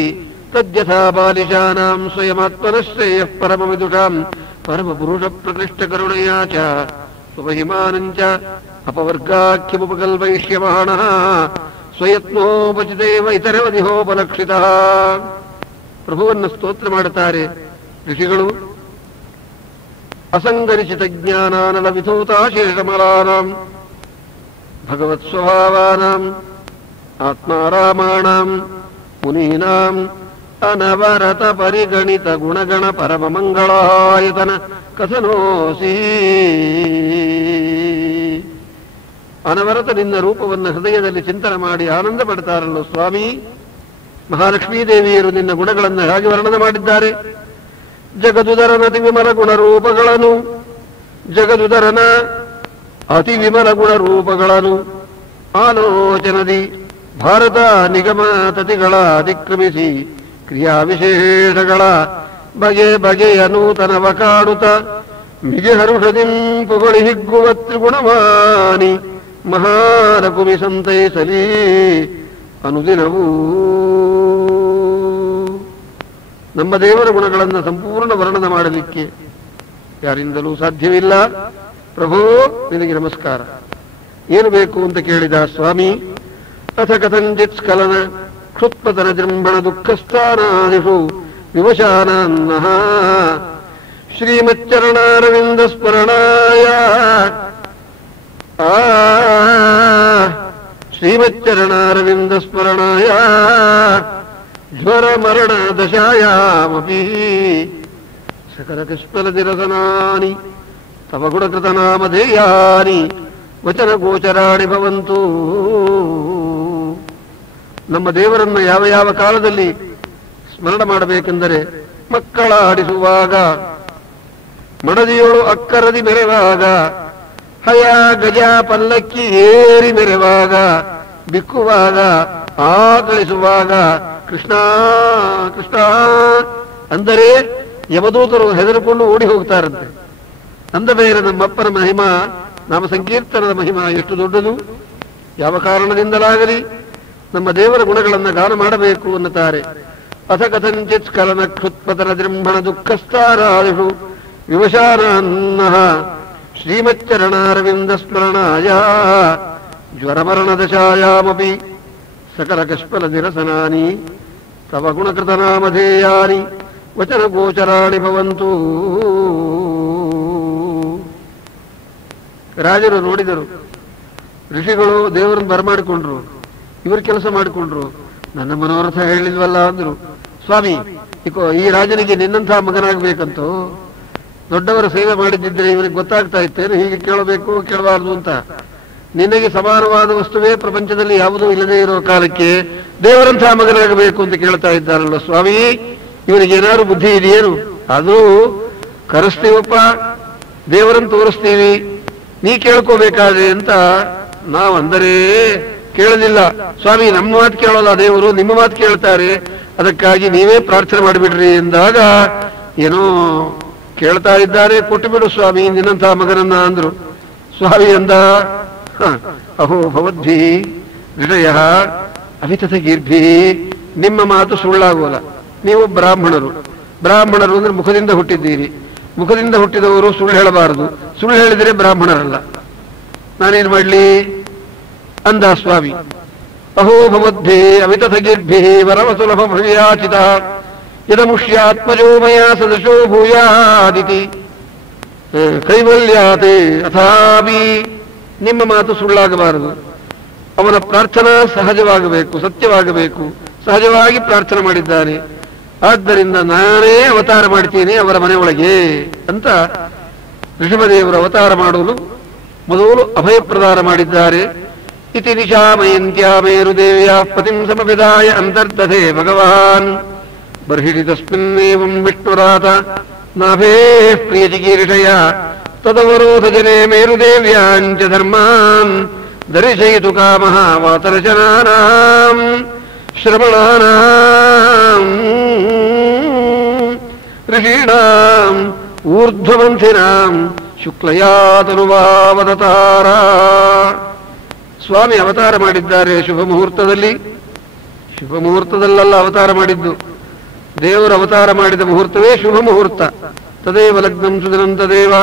ತದ್ಯಥಾ ಬಾಲಿಶಾನಾಂ ಸ್ವಯಮಾತ್ಮನಶ್ರೇಯಃ ಪರಮವಿದುಷಾಂ ಪರಮಪುರುಷ ಪ್ರಕೃಷ್ಟಕರುಣಯಾ ಚ ಸ್ವಮಹಿಮಾನಂಚ ಅಪವರ್ಗಾಖ್ಯಮುಪಕಲ್ಪಯಿಷ್ಯಮಾಣಃ ಸ್ವಯತ್ನೋಪಚಿತೇವ ಇತರವದಿಹೋಪಲಕ್ಷಿತಃ. ಪ್ರಭುವನ್ನು ಸ್ತೋತ್ರ ಮಾಡುತ್ತಾರೆ ಋಷಿಗಳು. ಅಸಂಗರಿಸಿತ ಜ್ಞಾನಾನಲ ವಿಧೂತಾಶೇಷಮಲಾನಾಂ ಭಗವತ್ ಸ್ವಭಾವಾನಾಂ ಆತ್ಮಾರಾಮಾಣಾಂ ಮುನೀನಾಂ ಅನವರತ ಪರಿಗಣಿತ ಗುಣಗಣ ಪರಮ ಮಂಗಳಾಯತನ ಕಥನೋಸಿ. ಅನವರತ ನಿನ್ನ ರೂಪವನ್ನು ಹೃದಯದಲ್ಲಿ ಚಿಂತನೆ ಮಾಡಿ ಆನಂದ ಪಡ್ತಾರಲ್ಲೋ ಸ್ವಾಮಿ. ಮಹಾಲಕ್ಷ್ಮೀ ದೇವಿಯರು ನಿನ್ನ ಗುಣಗಳನ್ನು ಹೇಗೆ ವರ್ಣನೆ ಮಾಡಿದ್ದಾರೆ. ಜಗದುದರನ ಅತಿ ವಿಮಲ ಗುಣರೂಪಗಳನ್ನು ಜಗದುದರನ ಅತಿ ವಿಮಲ ಗುಣರೂಪಗಳನ್ನು ಆಲೋಚನದಿ ಭಾರತ ನಿಗಮ ತತಿಗಳ ಅತಿಕ್ರಮಿಸಿ ಕ್ರಿಯಾ ವಿಶೇಷಗಳ ಬಗೆ ಬಗೆಯ ನೂತನವ ಕಾಣುತ್ತ ಮಿಗೆ ಹರುಷದಿಂ ಪುಗಳಿ ಹಿಗ್ಗುವ ತ್ರಿಗುಣವಾನಿ ಮಹಾರಕುಮಿ ಸಂತೈಸಲಿ ಅನುದಿನವೂ. ನಮ್ಮ ದೇವರ ಗುಣಗಳನ್ನು ಸಂಪೂರ್ಣ ವರ್ಣನೆ ಮಾಡಲಿಕ್ಕೆ ಯಾರಿಂದಲೂ ಸಾಧ್ಯವಿಲ್ಲ. ಪ್ರಭು ನಿನಗೆ ನಮಸ್ಕಾರ. ಏನು ಬೇಕು ಅಂತ ಕೇಳಿದ ಸ್ವಾಮಿ. ಅಥ ಕಥಂಚಿತ್ ಸ್ಖಲನ ಕ್ಷುತ್ಪತನ ಜೃಂಭಣ ದುಃಖಸ್ಥಾನಾದಿಷು ವಿವಶಾನನ್ನಃ ಶ್ರೀಮಚ್ಚರಣಾರವಿಂದ ಸ್ಮರಣಾಯ ಶ್ರೀಮಚ್ಚರಣಾರವಿಂದ ಸ್ಮರಣಾಯ ಜ್ವರ ಮರಣ ದಶಾಯಾಮಪಿ ಸಕಲ ಕಿಷ್ಪಲದಿರಸನಾನಿ ತವ ಗುಣಕೃತನಾಮಧೇಯಾನಿ ವಚನ ಗೋಚರಾಣಿ ಭವಂತು. ನಮ್ಮ ದೇವರನ್ನು ಯಾವ ಯಾವ ಕಾಲದಲ್ಲಿ ಸ್ಮರಣ ಮಾಡಬೇಕೆಂದರೆ ಮಕ್ಕಳ ಆಡಿಸುವಾಗ, ಮಡದಿಯೋಳು ಅಕ್ಕರದಿ ಮೆರೆವಾಗ, ಹಯ ಗಜ ಪಲ್ಲಕ್ಕಿ ಏರಿ ಮೆರೆವಾಗ, ಬಿಕ್ಕುವಾಗ, ಆಕಳಿಸುವಾಗ, ಕೃಷ್ಣ ಕೃಷ್ಣ ಅಂದರೆ ಯಮದೂತರು ಹೆದರಿಕೊಂಡು ಓಡಿ ಹೋಗ್ತಾರಂತೆ. ಅಂದ ಮೇಲೆ ನಮ್ಮಪ್ಪನ ಮಹಿಮಾ, ನಾಮ ಸಂಕೀರ್ತನದ ಮಹಿಮಾ ಎಷ್ಟು ದೊಡ್ಡದು. ಯಾವ ಕಾರಣದಿಂದಲಾಗಲಿ ನಮ್ಮ ದೇವರ ಗುಣಗಳನ್ನು ಗಾನ ಮಾಡಬೇಕು ಅನ್ನುತ್ತಾರೆ. ಅಥ ಕಥಂಚಿತ್ ಸ್ಖಲನ ಕ್ಷುತ್ಪತನ ಜೃಂಭಣ ದುಃಖಸ್ಥಾರಾದಿಷು ವಿವಶಾನನ್ನಃ ಶ್ರೀಮಚ್ಚರಣಾರವಿಂದ ಸ್ಮರಣಾಯ ಜ್ವರಮರಣ ದಶಾಯಾಮಪಿ ಸಕಲ ಕಷ್ಪಲ ನಿರಸನಾನಿ ತವ ಗುಣಕೃತನಾಮಧೇಯಾನಿ ವಚನ ಗೋಚರಾಣಿ ಭವಂತು. ರಾಜರು ನೋಡಿದರು, ಋಷಿಗಳು ದೇವರನ್ನು ಬರಮಾಡಿಕೊಂಡ್ರು, ಇವರು ಕೆಲಸ ಮಾಡಿಕೊಂಡ್ರು. ನನ್ನ ಮನೋರಥ ಹೇಳಿಲ್ವಲ್ಲ ಅಂದ್ರು. ಸ್ವಾಮಿ, ಈ ರಾಜನಿಗೆ ನಿನ್ನಂತಹ ಮಗನಾಗಬೇಕಂತೂ ದೊಡ್ಡವರ ಸೇವೆ ಮಾಡಿದ್ದಿದ್ರೆ ಇವರಿಗೆ ಗೊತ್ತಾಗ್ತಾ ಇತ್ತೇನು ಹೀಗೆ ಕೇಳಬೇಕು ಕೇಳಬಾರ್ದು ಅಂತ. ನಿನಗೆ ಸಮಾನವಾದ ವಸ್ತುವೇ ಪ್ರಪಂಚದಲ್ಲಿ ಯಾವುದೂ ಇಲ್ಲದೆ ಇರೋ ಕಾಲಕ್ಕೆ ದೇವರಂತಹ ಮಗನಾಗಬೇಕು ಅಂತ ಕೇಳ್ತಾ ಇದ್ದಾರಲ್ಲ ಸ್ವಾಮಿ. ಇವರಿಗೆ ಏನಾದ್ರು ಬುದ್ಧಿ ಇದೆಯೇನು? ಆದರೂ ಕರೆಸ್ತೀವಪ್ಪ, ದೇವರನ್ನು ತೋರಿಸ್ತೀವಿ, ನೀ ಕೇಳ್ಕೋಬೇಕಾದ್ರೆ ಅಂತ ನಾವಂದರೆ ಕೇಳಲಿಲ್ಲ. ಸ್ವಾಮಿ, ನಮ್ಮ ಮಾತು ಕೇಳೋಲ್ಲ ದೇವರು, ನಿಮ್ಮ ಮಾತು ಕೇಳ್ತಾರೆ, ಅದಕ್ಕಾಗಿ ನೀವೇ ಪ್ರಾರ್ಥನೆ ಮಾಡಿಬಿಡ್ರಿ ಎಂದಾಗ ಏನೋ ಕೇಳ್ತಾ ಇದ್ದಾರೆ, ಕೊಟ್ಟು ಬಿಡು ಸ್ವಾಮಿ ನಿನ್ನಂತಹ ಮಗನನ್ನ ಅಂದ್ರು. ಸ್ವಾಮಿ ಅಂದ, ಅಹೋ ಭವದ್ಭಿ ವಿಷಯ ಅವಿತಥಗೀರ್ಭಿ, ನಿಮ್ಮ ಮಾತು ಸುಳ್ಳಾಗೋಲ್ಲ. ನೀವು ಬ್ರಾಹ್ಮಣರು ಅಂದ್ರೆ ಮುಖದಿಂದ ಹುಟ್ಟಿದ್ದೀರಿ. ಮುಖದಿಂದ ಹುಟ್ಟಿದವರು ಸುಳ್ಳು ಹೇಳಬಾರದು. ಸುಳ್ಳು ಹೇಳಿದರೆ ಬ್ರಾಹ್ಮಣರಲ್ಲ. ನಾನೇನು ಮಾಡಲಿ ಅಂದ ಸ್ವಾಮಿ. ಅಹೋ ಭವದ್ಭಿ ಅವಿತಥಗೀರ್ಭಿ ವರವಸುಲಭ ಭವ್ಯಾಚಿತ ಯದಮುಷ್ಯಾತ್ಮಜೋ ಮಯ ಸದಶೋ ಭೂಯಾದಿತಿ ಕೈವಲ್ಯಾತೆ ಅಥಾಪಿ, ನಿಮ್ಮ ಮಾತು ಸುಳ್ಳಾಗಬಾರದು. ಅವನ ಪ್ರಾರ್ಥನಾ ಸಹಜವಾಗಬೇಕು, ಸತ್ಯವಾಗಬೇಕು. ಸಹಜವಾಗಿ ಪ್ರಾರ್ಥನೆ ಮಾಡಿದ್ದಾನೆ, ಆದ್ದರಿಂದ ನಾನೇ ಅವತಾರ ಮಾಡ್ತೀನಿ ಅವರ ಮನೆಯೊಳಗೆ ಅಂತ ಋಷಭದೇವರು ಅವತಾರ ಮಾಡಲು ಮೊದಲು ಅಭಯ ಪ್ರದಾನ ಮಾಡಿದ್ದಾರೆ. ಇತಿ ನಿಶಾಮಯಂತ್ಯಾ ಮೇರುದೇವ್ಯಾ ಪತಿಂ ಸಮವಿದಾಯ ಅಂತರ್ದಧೆ ಭಗವಾನ್ ಬರ್ಹಿಣಿ ತಸ್ಮಿನ್ನೇವಂ ವಿಷ್ಣುರಾತ ನಾಭೇ ಪ್ರಿಯಚಿಕೀರ್ಷಯ ತದವರೋಧ ಜನೆ ಮೇರುದೇವ್ಯಾಂಚ ಧರ್ಮಾನ್ ದರ್ಶಯಿತು ಕಾಮಃ ವಾತರಚನಾನಾಂ ಶ್ರವಣಾನಾಂ ಋಷೀಣಾಂ ಊರ್ಧ್ವಪಂಥಿನಾಂ ಶುಕ್ಲಯಾತನುವಾವತಾರ. ಸ್ವಾಮಿ ಅವತಾರ ಮಾಡಿದ್ದಾರೆ ಶುಭ ಮುಹೂರ್ತದಲ್ಲಿ. ಶುಭ ಮುಹೂರ್ತದಲ್ಲೆಲ್ಲ ಅವತಾರ ಮಾಡಿದ್ದು. ದೇವರು ಅವತಾರ ಮಾಡಿದ ಮುಹೂರ್ತವೇ ಶುಭ ಮುಹೂರ್ತ. ತದೇವ ಲಗ್ನಂ ಸುದಿನಂ ತದೇವ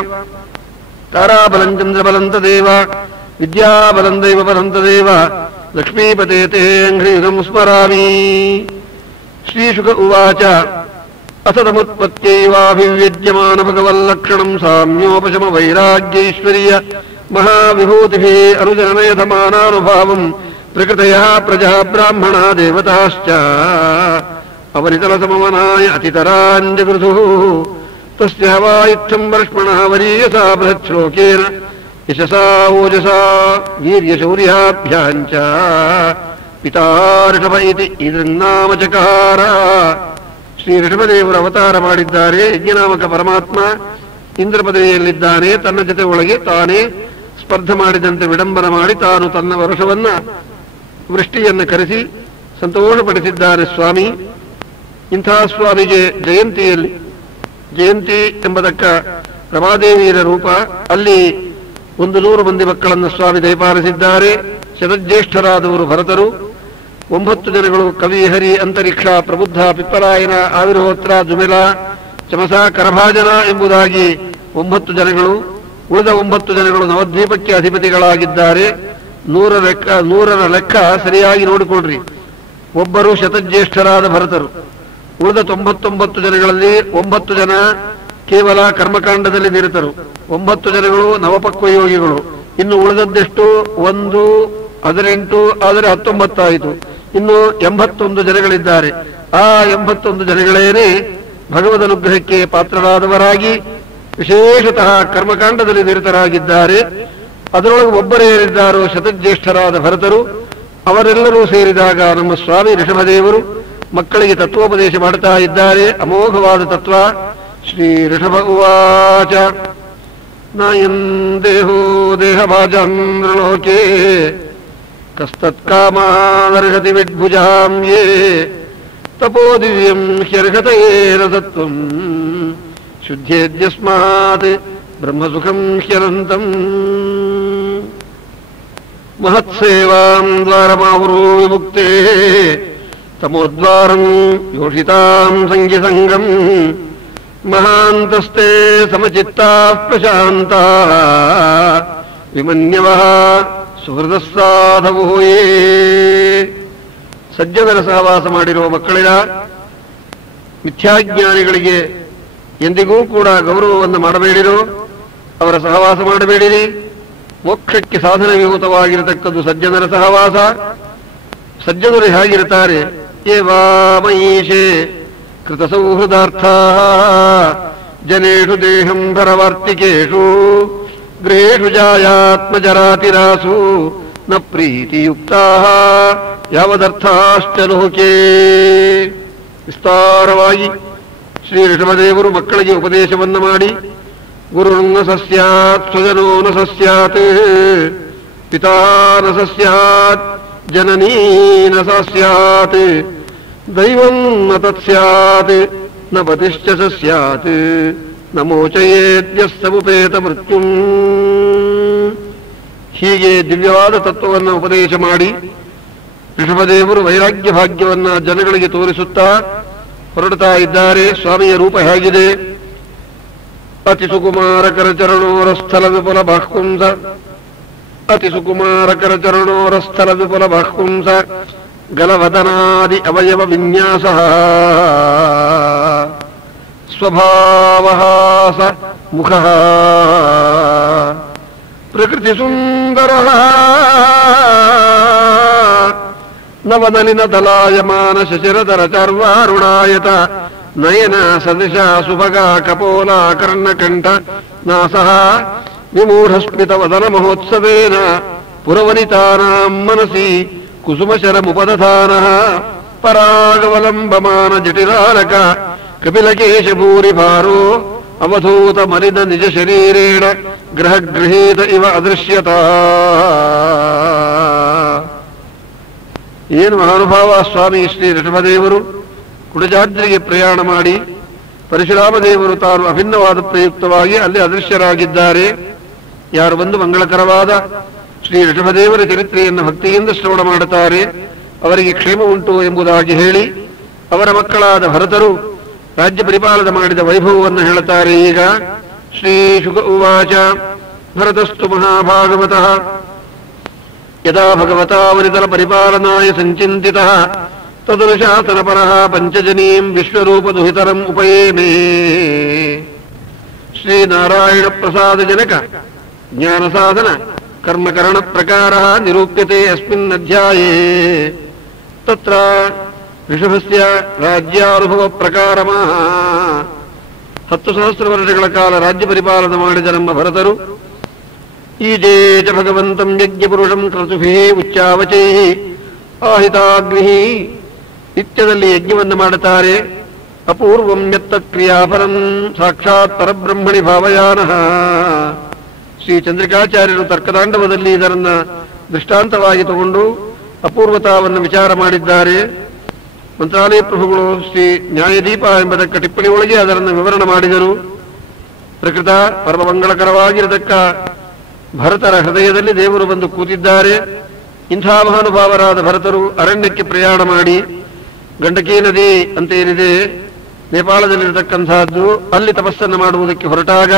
ತಾರಾಬಲಂ ಚಂದ್ರಬಲಂ ತದೇವ ವಿದ್ಯಾಬಲಂ ದೈವಬಲಂ ತದೇವ ಲಕ್ಷ್ಮೀಪತೆ ತೇ ಅಂಘ್ರಿಯುಗಂ ಸ್ಮರಾಮಿ. ಶ್ರೀಶುಕ ಉವಾಚ ಅಸದಮುತ್ಪತ್ಯೈವಾಭಿವ್ಯಜ್ಯಮಾನ ಭಗವಲ್ಲಕ್ಷಣಂ ಸಾಮ್ಯೋಪಶಮ ವೈರಾಗ್ಯೈಶ್ವರ್ಯ ಮಹಾವಿಭೂತಿಭಿಃ ಅನುಜನಯಧಮಾನಾನುಭಾವಂ ಪ್ರಕೃತಯ ಪ್ರಜಾ ಬ್ರಾಹ್ಮಣ ದೇವತಾಶ್ಚ ಅವನಿತಲಸಮವನಾಯ ಅತಿತರಾಂಜಗೃಧುಃ ತಸ್ಯ ಹವಾಯುತ್ಥಂ ವರ್ಷ್ಮಣಃ ವರೀಯಸಾ ಬೃಹಚ್ಛ್ಲೋಕೇನ ಯಶಸಾ ಓಜಸಾ ವೀರ್ಯಶೌರ್ಯಾಭ್ಯಾಂಚ ಪಿತಾ ಋಷಭ ಇತಿ ಇದೃನ್ನಾಮ ಚಕಾರ. ಶ್ರೀ ಋಷಭದೇವರು ಅವತಾರ ಮಾಡಿದ್ದಾರೆ. ಯಜ್ಞನಾಮಕ ಪರಮಾತ್ಮ ಇಂದ್ರ ಪದವಿಯಲ್ಲಿದ್ದಾನೆ. ತನ್ನ ಜೊತೆ ಒಳಗೆ ತಾನೇ ಸ್ಪರ್ಧೆ ಮಾಡಿದಂತೆ ವಿಡಂಬನ ಮಾಡಿ ತಾನು ತನ್ನ ವರುಷವನ್ನ ವೃಷ್ಟಿಯನ್ನು ಕರೆಸಿ ಸಂತೋಷಪಡಿಸಿದ್ದಾನೆ ಸ್ವಾಮಿ. ಇಂಥ ಸ್ವಾಮಿಗೆ ಜಯಂತಿ ಎಂಬುದಕ್ಕ ರಮಾದೇವಿಯರ ರೂಪ. ಅಲ್ಲಿ 100 ಮಂದಿ ಮಕ್ಕಳನ್ನು ಸ್ವಾಮಿ ದಯಪಾಲಿಸಿದ್ದಾರೆ. ಶತಜ್ಯೇಷ್ಠರಾದವರು ಭರತರು, 9 ಜನಗಳು ಕವಿ, ಹರಿ, ಅಂತರಿಕ್ಷ, ಪ್ರಬುದ್ಧ, ಪಿಪ್ಪಲಾಯನ, ಆವಿರ್ಹೋತ್ರ, ಜುಮಿಲ, ಚಮಸ, ಕರಭಾಜನ ಎಂಬುದಾಗಿ 9 ಜನಗಳು. ಉಳಿದ 9 ಜನಗಳು ನವದ್ವೀಪಕ್ಕೆ ಅಧಿಪತಿಗಳಾಗಿದ್ದಾರೆ. 100ರ ಲೆಕ್ಕ ಸರಿಯಾಗಿ ನೋಡಿಕೊಳ್ಳ್ರಿ. ಒಬ್ಬರು ಶತಜ್ಯೇಷ್ಠರಾದ ಭರತರು. ಉಳಿದ 99 ಜನಗಳಲ್ಲಿ 9 ಜನ ಕೇವಲ ಕರ್ಮಕಾಂಡದಲ್ಲಿ ನಿರತರು, 9 ಜನಗಳು ನವಪಕ್ವಯೋಗಿಗಳು. ಇನ್ನು ಉಳಿದದ್ದೆಷ್ಟು? 1, 18 ಆದರೆ 19 ಆಯಿತು. ಇನ್ನು 81 ಜನಗಳಿದ್ದಾರೆ. ಆ 81 ಜನಗಳೇನೆ ಭಗವದ್ ಅನುಗ್ರಹಕ್ಕೆ ಪಾತ್ರರಾದವರಾಗಿ ವಿಶೇಷತಃ ಕರ್ಮಕಾಂಡದಲ್ಲಿ ನಿರತರಾಗಿದ್ದಾರೆ. ಅದರೊಳಗೆ ಒಬ್ಬರೇನಿದ್ದಾರೋ ಶತಜ್ಯೇಷ್ಠರಾದ ಭರತರು. ಅವರೆಲ್ಲರೂ ಸೇರಿದಾಗ ನಮ್ಮ ಸ್ವಾಮಿ ಋಷಭದೇವರು ಮಕ್ಕಳಿಗೆ ತತ್ವೋಪದೇಶ ಮಾಡ್ತಾ ಇದ್ದಾರೆ. ಅಮೋಘವಾದ ತತ್ವ. ಶ್ರೀ ಋಷಭ ಉವಾಚ ನಾಯಂ ದೇಹೋ ದೇಹಭಾಜಾಂಧ್ರಲೋಕೆ ಕಸ್ತತ್ಕಾಮಾನರ್ಹತಿ ವಿಡ್ಭುಜಾಂ ಯೇ ತಪೋ ದಿವ್ಯಂ ಹ್ಯರ್ಹತಯೇನ ತತ್ವಂ ಶುದ್ಧೇದ್ಯಸ್ಮಾತ್ ಬ್ರಹ್ಮಸುಖಂ ಹ್ಯನಂತಂ ಮಹತ್ಸೇವಾಂ ದ್ವಾರಮಾಹುರೋ ವಿಮುಕ್ತೇ ತಮೋದ್ವಾರಂ ಯೋಷಿತಾಂ ಸಂಘಿಸಂಗಂ ಮಹಾಂತಸ್ತೆ ಸಮಚಿತ್ತಾಃ ಪ್ರಶಾಂತಾಃ ವಿಮನ್ಯವಃ ಸುಹೃದಃ ಸಾಧವೋ ಯೇ. ಸಜ್ಜನರ ಸಹವಾಸ ಮಾಡಿರುವ ಮಕ್ಕಳಿನ ಮಿಥ್ಯಾಜ್ಞಾನಿಗಳಿಗೆ ಎಂದಿಗೂ ಕೂಡ ಗೌರವವನ್ನು ಮಾಡಬೇಡಿರೋ, ಅವರ ಸಹವಾಸ ಮಾಡಬೇಡಿರಿ. ಮೋಕ್ಷಕ್ಕೆ ಸಾಧನವಿಭೂತವಾಗಿರತಕ್ಕದ್ದು ಸಜ್ಜನರ ಸಹವಾಸ. ಸಜ್ಜನರು ಹೇಗಿರುತ್ತಾರೆ? ಏವಾಮಯೀಶೇ ಕೃತ ಸೌಹೃದಾರ್ಥ ಜನೇಷು ದೇಹಂ ಭರವಾರ್ತಿಕೇಷು ಗೃಹೇಷು ಜಾಯಾತ್ಮಜರಾತಿರಾಸು ನ ಪ್ರೀತಿಯುಕ್ತಾ ಯಾವದರ್ಥಾಶ್ಚ ಲೋಕೆ. ವಿಸ್ತಾರವಾಗಿ ಶ್ರೀ ಋಷಭದೇವರು ಮಕ್ಕಳಿಗೆ ಉಪದೇಶವನ್ನು ಮಾಡಿ, ಗುರುರ್ನ ಸಸ್ಯಾತ್ ಸ್ವಜನೋ ನ ಸಸ್ಯಾತ್ ಪಿತಾ ನ ಸಸ್ಯಾತ್ ಜನನೀ ನ ಸಸ್ಯಾತ್ ದೈವಂ ನ ತತ್ಸ್ಯಾತ್ ನ ಪತಿಶ್ಚ ಸಸ್ಯಾತ್ ನ ಮೋಚಯೇದ್ಯಃ ಸಮುಪೇತ ಮೃತ್ಯುಂ. ಹೀಗೆ ದಿವ್ಯವಾದ ತತ್ವವನ್ನು ಉಪದೇಶ ಮಾಡಿ ಋಷಭದೇವರು ವೈರಾಗ್ಯ ಭಾಗ್ಯವನ್ನ ಜನಗಳಿಗೆ ತೋರಿಸುತ್ತಾ ಹೊರಡ್ತಾ ಇದ್ದಾರೆ. ಸ್ವಾಮಿಯ ರೂಪ ಹೇಗಿದೆ? ಅತಿ ಸುಕುಮಾರ ಕರಚರಣೋರಸ್ಥಲ ವಿಪುಲ ಬಾಹ್ಕುಂಸ ಅತಿ ಸುಕುಮಾರ ಕರಚರಣೋರಸ್ಥಲ ವಿಪುಲ ಬಾಹ್ಕುಂಸ ಗಲವದನಾದಿ ಅವಯವ ವಿನ್ಯಾಸ ಸ್ವಭಾವಃ ಸ ಮುಖಃ ಪ್ರಕೃತಿ ಸುಂದರಃ ನವನಲಿನ ದಲಾಯಮಾನ ಶಶಿರಧರ ಚಾರ್ವಾರುಣಾಯತ ನಯನ ಸದೃಶ ಸುಭಗ ಕಪೋಲ ಕರ್ಣಕಂಠ ನಾಸಃ ವಿಮೂಢಸ್ಮಿತ ವದನ ಮಹೋತ್ಸವೇನ ಪುರವನಿತಾನಾಂ ಮನಸಿ ಕುಸುಮಶರಮುಪದಧಾನಃ ಪರಾಗವಲಂಬಮಾನ ಜಟಿಲಾಲಕ ಕಪಿಲಕೇಶ ಭೂರಿಭಾರೋ ಅವಧೂತ ಮಲಿನ ನಿಜ ಶರೀರೇಣ ಗ್ರಹಗೃಹೀತ ಇವ ಅದೃಶ್ಯತ. ಏನು ಮಹಾನುಭಾವ ಸ್ವಾಮಿ ಶ್ರೀ ಋಷಭದೇವರು ಕುಡಜಾದ್ರಿಗೆ ಪ್ರಯಾಣ ಮಾಡಿ ಪರಶುರಾಮದೇವರು ತಾನು ಅಭಿನ್ನವಾದ ಪ್ರಯುಕ್ತವಾಗಿ ಅಲ್ಲಿ ಅದೃಶ್ಯರಾಗಿದ್ದಾರೆ. ಯಾರು ಬಂದು ಮಂಗಳಕರವಾದ ಶ್ರೀ ಋಷಭದೇವರ ಚರಿತ್ರೆಯನ್ನು ಭಕ್ತಿಯಿಂದ ಶ್ರವಣ ಮಾಡುತ್ತಾರೆ ಅವರಿಗೆ ಕ್ಷೇಮ ಉಂಟು ಎಂಬುದಾಗಿ ಹೇಳಿ ಅವರ ಮಕ್ಕಳಾದ ಭರತರು ರಾಜ್ಯ ಪರಿಪಾಲನೆ ಮಾಡಿದ ವೈಭವವನ್ನು ಹೇಳುತ್ತಾರೆ. ಈಗ ಶ್ರೀ ಶುಕ ಉವಾಚ ಭರತಸ್ತು ಮಹಾಭಾಗವತಃ ಯದಾ ಭಗವತಾ ವನಿತಲ ಪರಿಪಾಲನಾಯ ಸಂಚಿಂತಿತಃ ತದನುಶಾಸನಪರಃ ಪಂಚಜನೀಂ ವಿಶ್ವರೂಪದುಹಿತರಂ ಉಪಯೇಮೇ. ಶ್ರೀನಾರಾಯಣ ಪ್ರಸಾದ ಜನಕ ಜ್ಞಾನ ಸಾಧನ ಕರ್ಮಕರಣ ಪ್ರಕಾರ ನಿರೂಪ್ಯತೆ ಅಸ್ಮಿನ್ ಅಧ್ಯಾಯೇ. ತತ್ರ ಋಷಭಸ್ಯ ರಾಜ್ಯಾನುಭವ ಪ್ರಕಾರಮಃ. 10,000 ವರ್ಷಗಳ ಕಾಲ ರಾಜ್ಯ ಪರಿಪಾಲನೆ ಮಾಡಿದ ನಮ್ಮ ಭರತರು ಈಜೇ ಚ ಭಗವಂತಂ ಯಜ್ಞಪುರುಷಂ ಕ್ರತುಭೇ ಉಚ್ಚಾವಚೈ ಆಹಿತಾಗ್ನಿ ನಿತ್ಯದಲ್ಲಿ ಯಜ್ಞವನ್ನು ಮಾಡುತ್ತಾರೆ. ಅಪೂರ್ವಂ ಯತ್ತತ್ ಕ್ರಿಯಾಫಲಂ ಸಾಕ್ಷಾತ್ ಪರಬ್ರಹ್ಮಣಿ ಭಾವಯಾನಃ. ಶ್ರೀ ಚಂದ್ರಿಕಾಚಾರ್ಯರು ತರ್ಕತಾಂಡವದಲ್ಲಿ ಇದರನ್ನ ದೃಷ್ಟಾಂತವಾಗಿ ತಗೊಂಡು ಅಪೂರ್ವತಾವನ್ನು ವಿಚಾರ ಮಾಡಿದ್ದಾರೆ. ಮಂತ್ರಾಲಯ ಪ್ರಭುಗಳು ಶ್ರೀ ನ್ಯಾಯದೀಪ ಎಂಬುದಕ್ಕೆ ಟಿಪ್ಪಣಿ ಒಳಗೆ ಅದನ್ನು ವಿವರಣೆ ಮಾಡಿದರು. ಪ್ರಕೃತ ಪರಮಮಂಗಳಕರವಾಗಿರತಕ್ಕ ಭರತರ ಹೃದಯದಲ್ಲಿ ದೇವರು ಬಂದು ಕೂತಿದ್ದಾರೆ. ಇಂಥ ಮಹಾನುಭಾವರಾದ ಭರತರು ಅರಣ್ಯಕ್ಕೆ ಪ್ರಯಾಣ ಮಾಡಿ ಗಂಡಕಿ ನದಿ ಅಂತ ಏನಿದೆ ನೇಪಾಳದಲ್ಲಿರತಕ್ಕಂಥದ್ದು, ಅಲ್ಲಿ ತಪಸ್ಸನ್ನು ಮಾಡುವುದಕ್ಕೆ ಹೊರಟಾಗ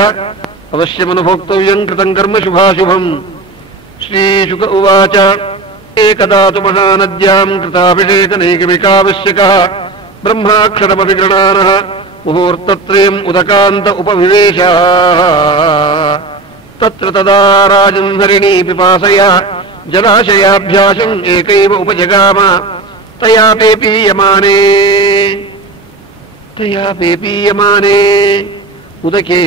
ಅವಶ್ಯಮನುಭೋಕ್ತವ್ಯಂ ಕೃತಂ ಕರ್ಮ ಶುಭಾಶುಭಂ. ಶ್ರೀ ಶುಕ ಉವಾಚ ಏಕದಾತು ಮಹಾನದ್ಯಾಂ ಕೃತಾಭಿಷೇಕ ನೈಕಮಿಕಾವಶ್ಯಕಃ ಬ್ರಹ್ಮಾಕ್ಷರಮಭಿಗೃಣಾನಃ ಮುಹೂರ್ತತ್ರಯಂ ಉದಕಾಂತ ಉಪವಿವೇಶ. ತತ್ರ ತದಾ ರಾಜಂ ಹರಿಣೀ ಪಿಪಾಸಯ ಜಲಾಶಯಾಭ್ಯಾಸಂ ಏಕೈವ ಉಪಜಗಾಮ. ತಯಾ ಪೇಪೀಯಮಾನೇ ಉದಕೇ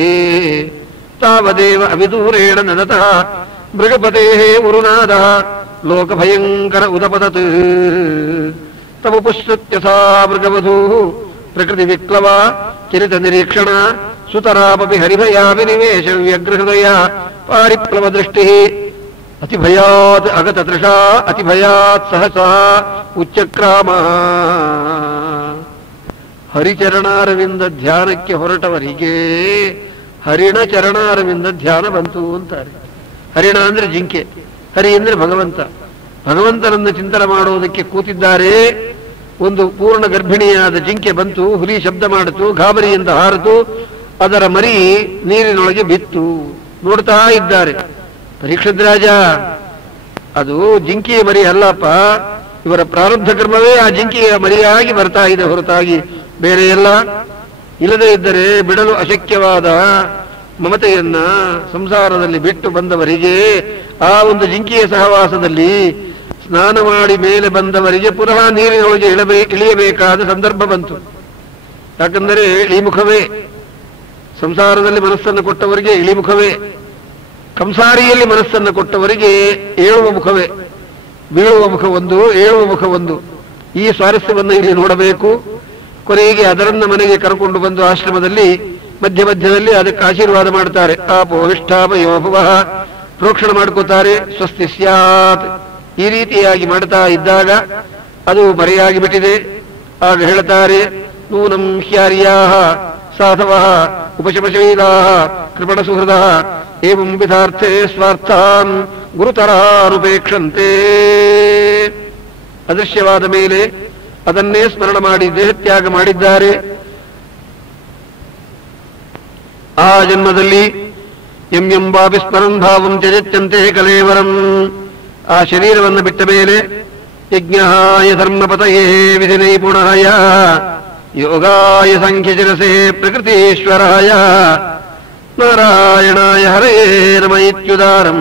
ತಾವದೇವ ಅವಿದೂರೇಣ ನದತಃ ಮೃಗಪತೇಃ ಉರುನಾದಃ ಲೋಕಭಯಂಕರ ಉದಪತತ್. ತಮುಪಶ್ರುತ್ಯ ಸಾ ಮೃಗವಧೂಃ ಪ್ರಕೃತಿ ವಿಕ್ಲವ ಚರಿತ ನಿರೀಕ್ಷಣ ಸುತರಾಪಿ ಹರಿಭಯಾ ವಿನಿವೇಶ ವ್ಯಗ್ರಹೃದಯ ಪಾರಿಪ್ಲವ ದೃಷ್ಟಿ. ಅತಿಭಯಾತ್ ಅಗತ ತೃಷಾ ಅತಿಭಯಾತ್ ಸಹಸಾ ಉಚ್ಚಕ್ರಾಮ. ಹರಿಚರಣಾರವಿಂದ ಧ್ಯಾನಕ್ಕೆ ಹೊರಟವರಿಗೆ ಹರಿಣ ಚರಣಾರವಿಂದ ಧ್ಯಾನ ಬಂತು ಅಂತಾರೆ. ಹರಿಣ ಅಂದ್ರೆ ಜಿಂಕೆ, ಹರಿ ಅಂದ್ರೆ ಭಗವಂತ. ಭಗವಂತನನ್ನು ಚಿಂತನೆ ಮಾಡುವುದಕ್ಕೆ ಕೂತಿದ್ದಾರೆ. ಒಂದು ಪೂರ್ಣ ಗರ್ಭಿಣಿಯಾದ ಜಿಂಕೆ ಬಂತು, ಹುಲಿ ಶಬ್ದ ಮಾಡಿತು, ಗಾಬರಿಯಿಂದ ಹಾರಿತು, ಅದರ ಮರಿ ನೀರಿನೊಳಗೆ ಬಿತ್ತು. ನೋಡ್ತಾ ಇದ್ದಾರೆ. ಪರೀಕ್ಷಿತ್ ರಾಜ, ಅದು ಜಿಂಕೆಯ ಮರಿ ಅಲ್ಲಪ್ಪ, ಇವರ ಪ್ರಾರಬ್ಧ ಕರ್ಮವೇ ಆ ಜಿಂಕೆಯ ಮರಿಯಾಗಿ ಬರ್ತಾ ಇದೆ ಹೊರತಾಗಿ ಬೇರೆ ಎಲ್ಲ. ಇಲ್ಲದೇ ಇದ್ದರೆ ಬಿಡಲು ಅಶಕ್ಯವಾದ ಮಮತೆಯನ್ನ ಸಂಸಾರದಲ್ಲಿ ಬಿಟ್ಟು ಬಂದವರಿಗೆ, ಆ ಒಂದು ಜಿಂಕೆಯ ಸಹವಾಸದಲ್ಲಿ ಸ್ನಾನ ಮಾಡಿ ಮೇಲೆ ಬಂದವರಿಗೆ ಪುನಃ ನೀರಿನೊಳಗೆ ಇಳಿಯಬೇಕಾದ ಸಂದರ್ಭ ಬಂತು. ಯಾಕಂದರೆ ಇಳಿಮುಖವೇ ಸಂಸಾರದಲ್ಲಿ ಮನಸ್ಸನ್ನು ಕೊಟ್ಟವರಿಗೆ ಇಳಿಮುಖವೇ, ಕಂಸಾರಿಯಲ್ಲಿ ಮನಸ್ಸನ್ನು ಕೊಟ್ಟವರಿಗೆ ಏಳುವ ಮುಖವೇ. ಬೀಳುವ ಮುಖ ಒಂದು, ಏಳುವ ಮುಖ ಒಂದು. ಈ ಸ್ವಾರಸ್ಯವನ್ನು ಇಲ್ಲಿ ನೋಡಬೇಕು. ಕೊನೆಗೆ ಅದರನ್ನ ಮನೆಗೆ ಕರ್ಕೊಂಡು ಬಂದು ಆಶ್ರಮದಲ್ಲಿ ಮಧ್ಯ ಮಧ್ಯದಲ್ಲಿ ಅದಕ್ಕೆ ಆಶೀರ್ವಾದ ಮಾಡ್ತಾರೆ. ಆಪೋಹಿಷ್ಠಾಪಯೋ ಭುವಃ ಪ್ರೋಕ್ಷಣ ಮಾಡ್ಕೋತಾರೆ. ಸ್ವಸ್ತಿ ಸ್ಯಾತ್ ಈ ರೀತಿಯಾಗಿ ಮಾಡ್ತಾ ಇದ್ದಾಗ ಅದು ಮರೆಯಾಗಿ ಬಿಟ್ಟಿದೆ. ಆಗ ಹೇಳ್ತಾರೆ, ನೂನಂ ಹ್ಯಾರ್ಯಾಃ ಸಾಧವಃ ಉಪಶಮಶೈಲಾಃ ಕೃಪಣ ಸುಹೃದಃ ಏವಂ ವಿಧಾರ್ಥೇ ಸ್ವಾರ್ಥಾನ್ ಗುರುತರಾನುಪೇಕ್ಷಂತೆ. ಅದೃಶ್ಯವಾದ ಮೇಲೆ ಅದನ್ನೇ ಸ್ಮರಣ ಮಾಡಿ ದೇಹತ್ಯಾಗ ಮಾಡಿದ್ದಾರೆ. ಆ ಜನ್ಮದಲ್ಲಿ ಎಂಬಾಪಿ ಸ್ಮರನ್ ಭಾವಂ ತ್ಯಜತ್ಯಂತೆ ಕಲೇವರಂ. ಆ ಶರೀರವನ್ನು ಬಿಟ್ಟ ಮೇಲೆ ಯಜ್ಞಾಯ ಧರ್ಮಪತಯೇ ವಿಧಿ ನೈಪುಣಾಯ ಯೋಗಾಯ ಸಂಖ್ಯಚಿರಸೇ ಪ್ರಕೃತೀಶ್ವರಾಯ ನಾರಾಯಣಾಯ ಹರಯೇ ನಮ ಇತ್ಯುದಾರಂ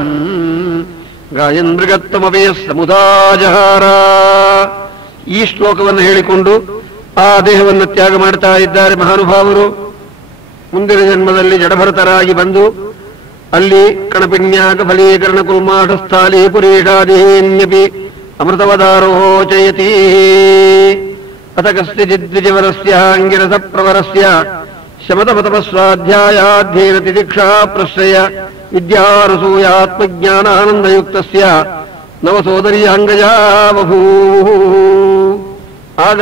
ಗಾಯನ್ ಮೃಗತ್ವಮಪಿ ಸಮುದಾಜಹಾರ. ಈ ಶ್ಲೋಕವನ್ನು ಹೇಳಿಕೊಂಡು ಆ ದೇಹವನ್ನು ತ್ಯಾಗ ಮಾಡ್ತಾ ಇದ್ದಾರೆ ಮಹಾನುಭಾವರು. ಮುಂದಿನ ಜನ್ಮದಲ್ಲಿ ಜಡಭರತರಾಗಿ ಬಂದು ಅಲ್ಲಿ ಕಣಪಿಣ್ಯಾಕ ಫಲೀಕರಣ ಕುಲ್ಮಾಠಸ್ಥಾಲಿ ಪುರೀಷಾದಿನ್ಯಪಿ ಅಮೃತವದಾರೋಚಯತಿ. ಅಥ ಕಸ್ಯಚಿದ್ವಿಜವರಸ್ಯ ಅಂಗಿರಸ ಪ್ರವರಸ್ಯ ಶಮತಮತಪಸ್ವಾಧ್ಯಾಯಾಧ್ಯಯನ ತಿತಿಕ್ಷಾ ಪ್ರಶ್ರಯ ವಿದ್ಯಾರಸೂಯಾತ್ಮಜ್ಞಾನಾನಂದಯುಕ್ತಸ್ಯ ನವಸೋದರ್ಯಾಂಗಜಾ ಬಭೂ. ಆಗ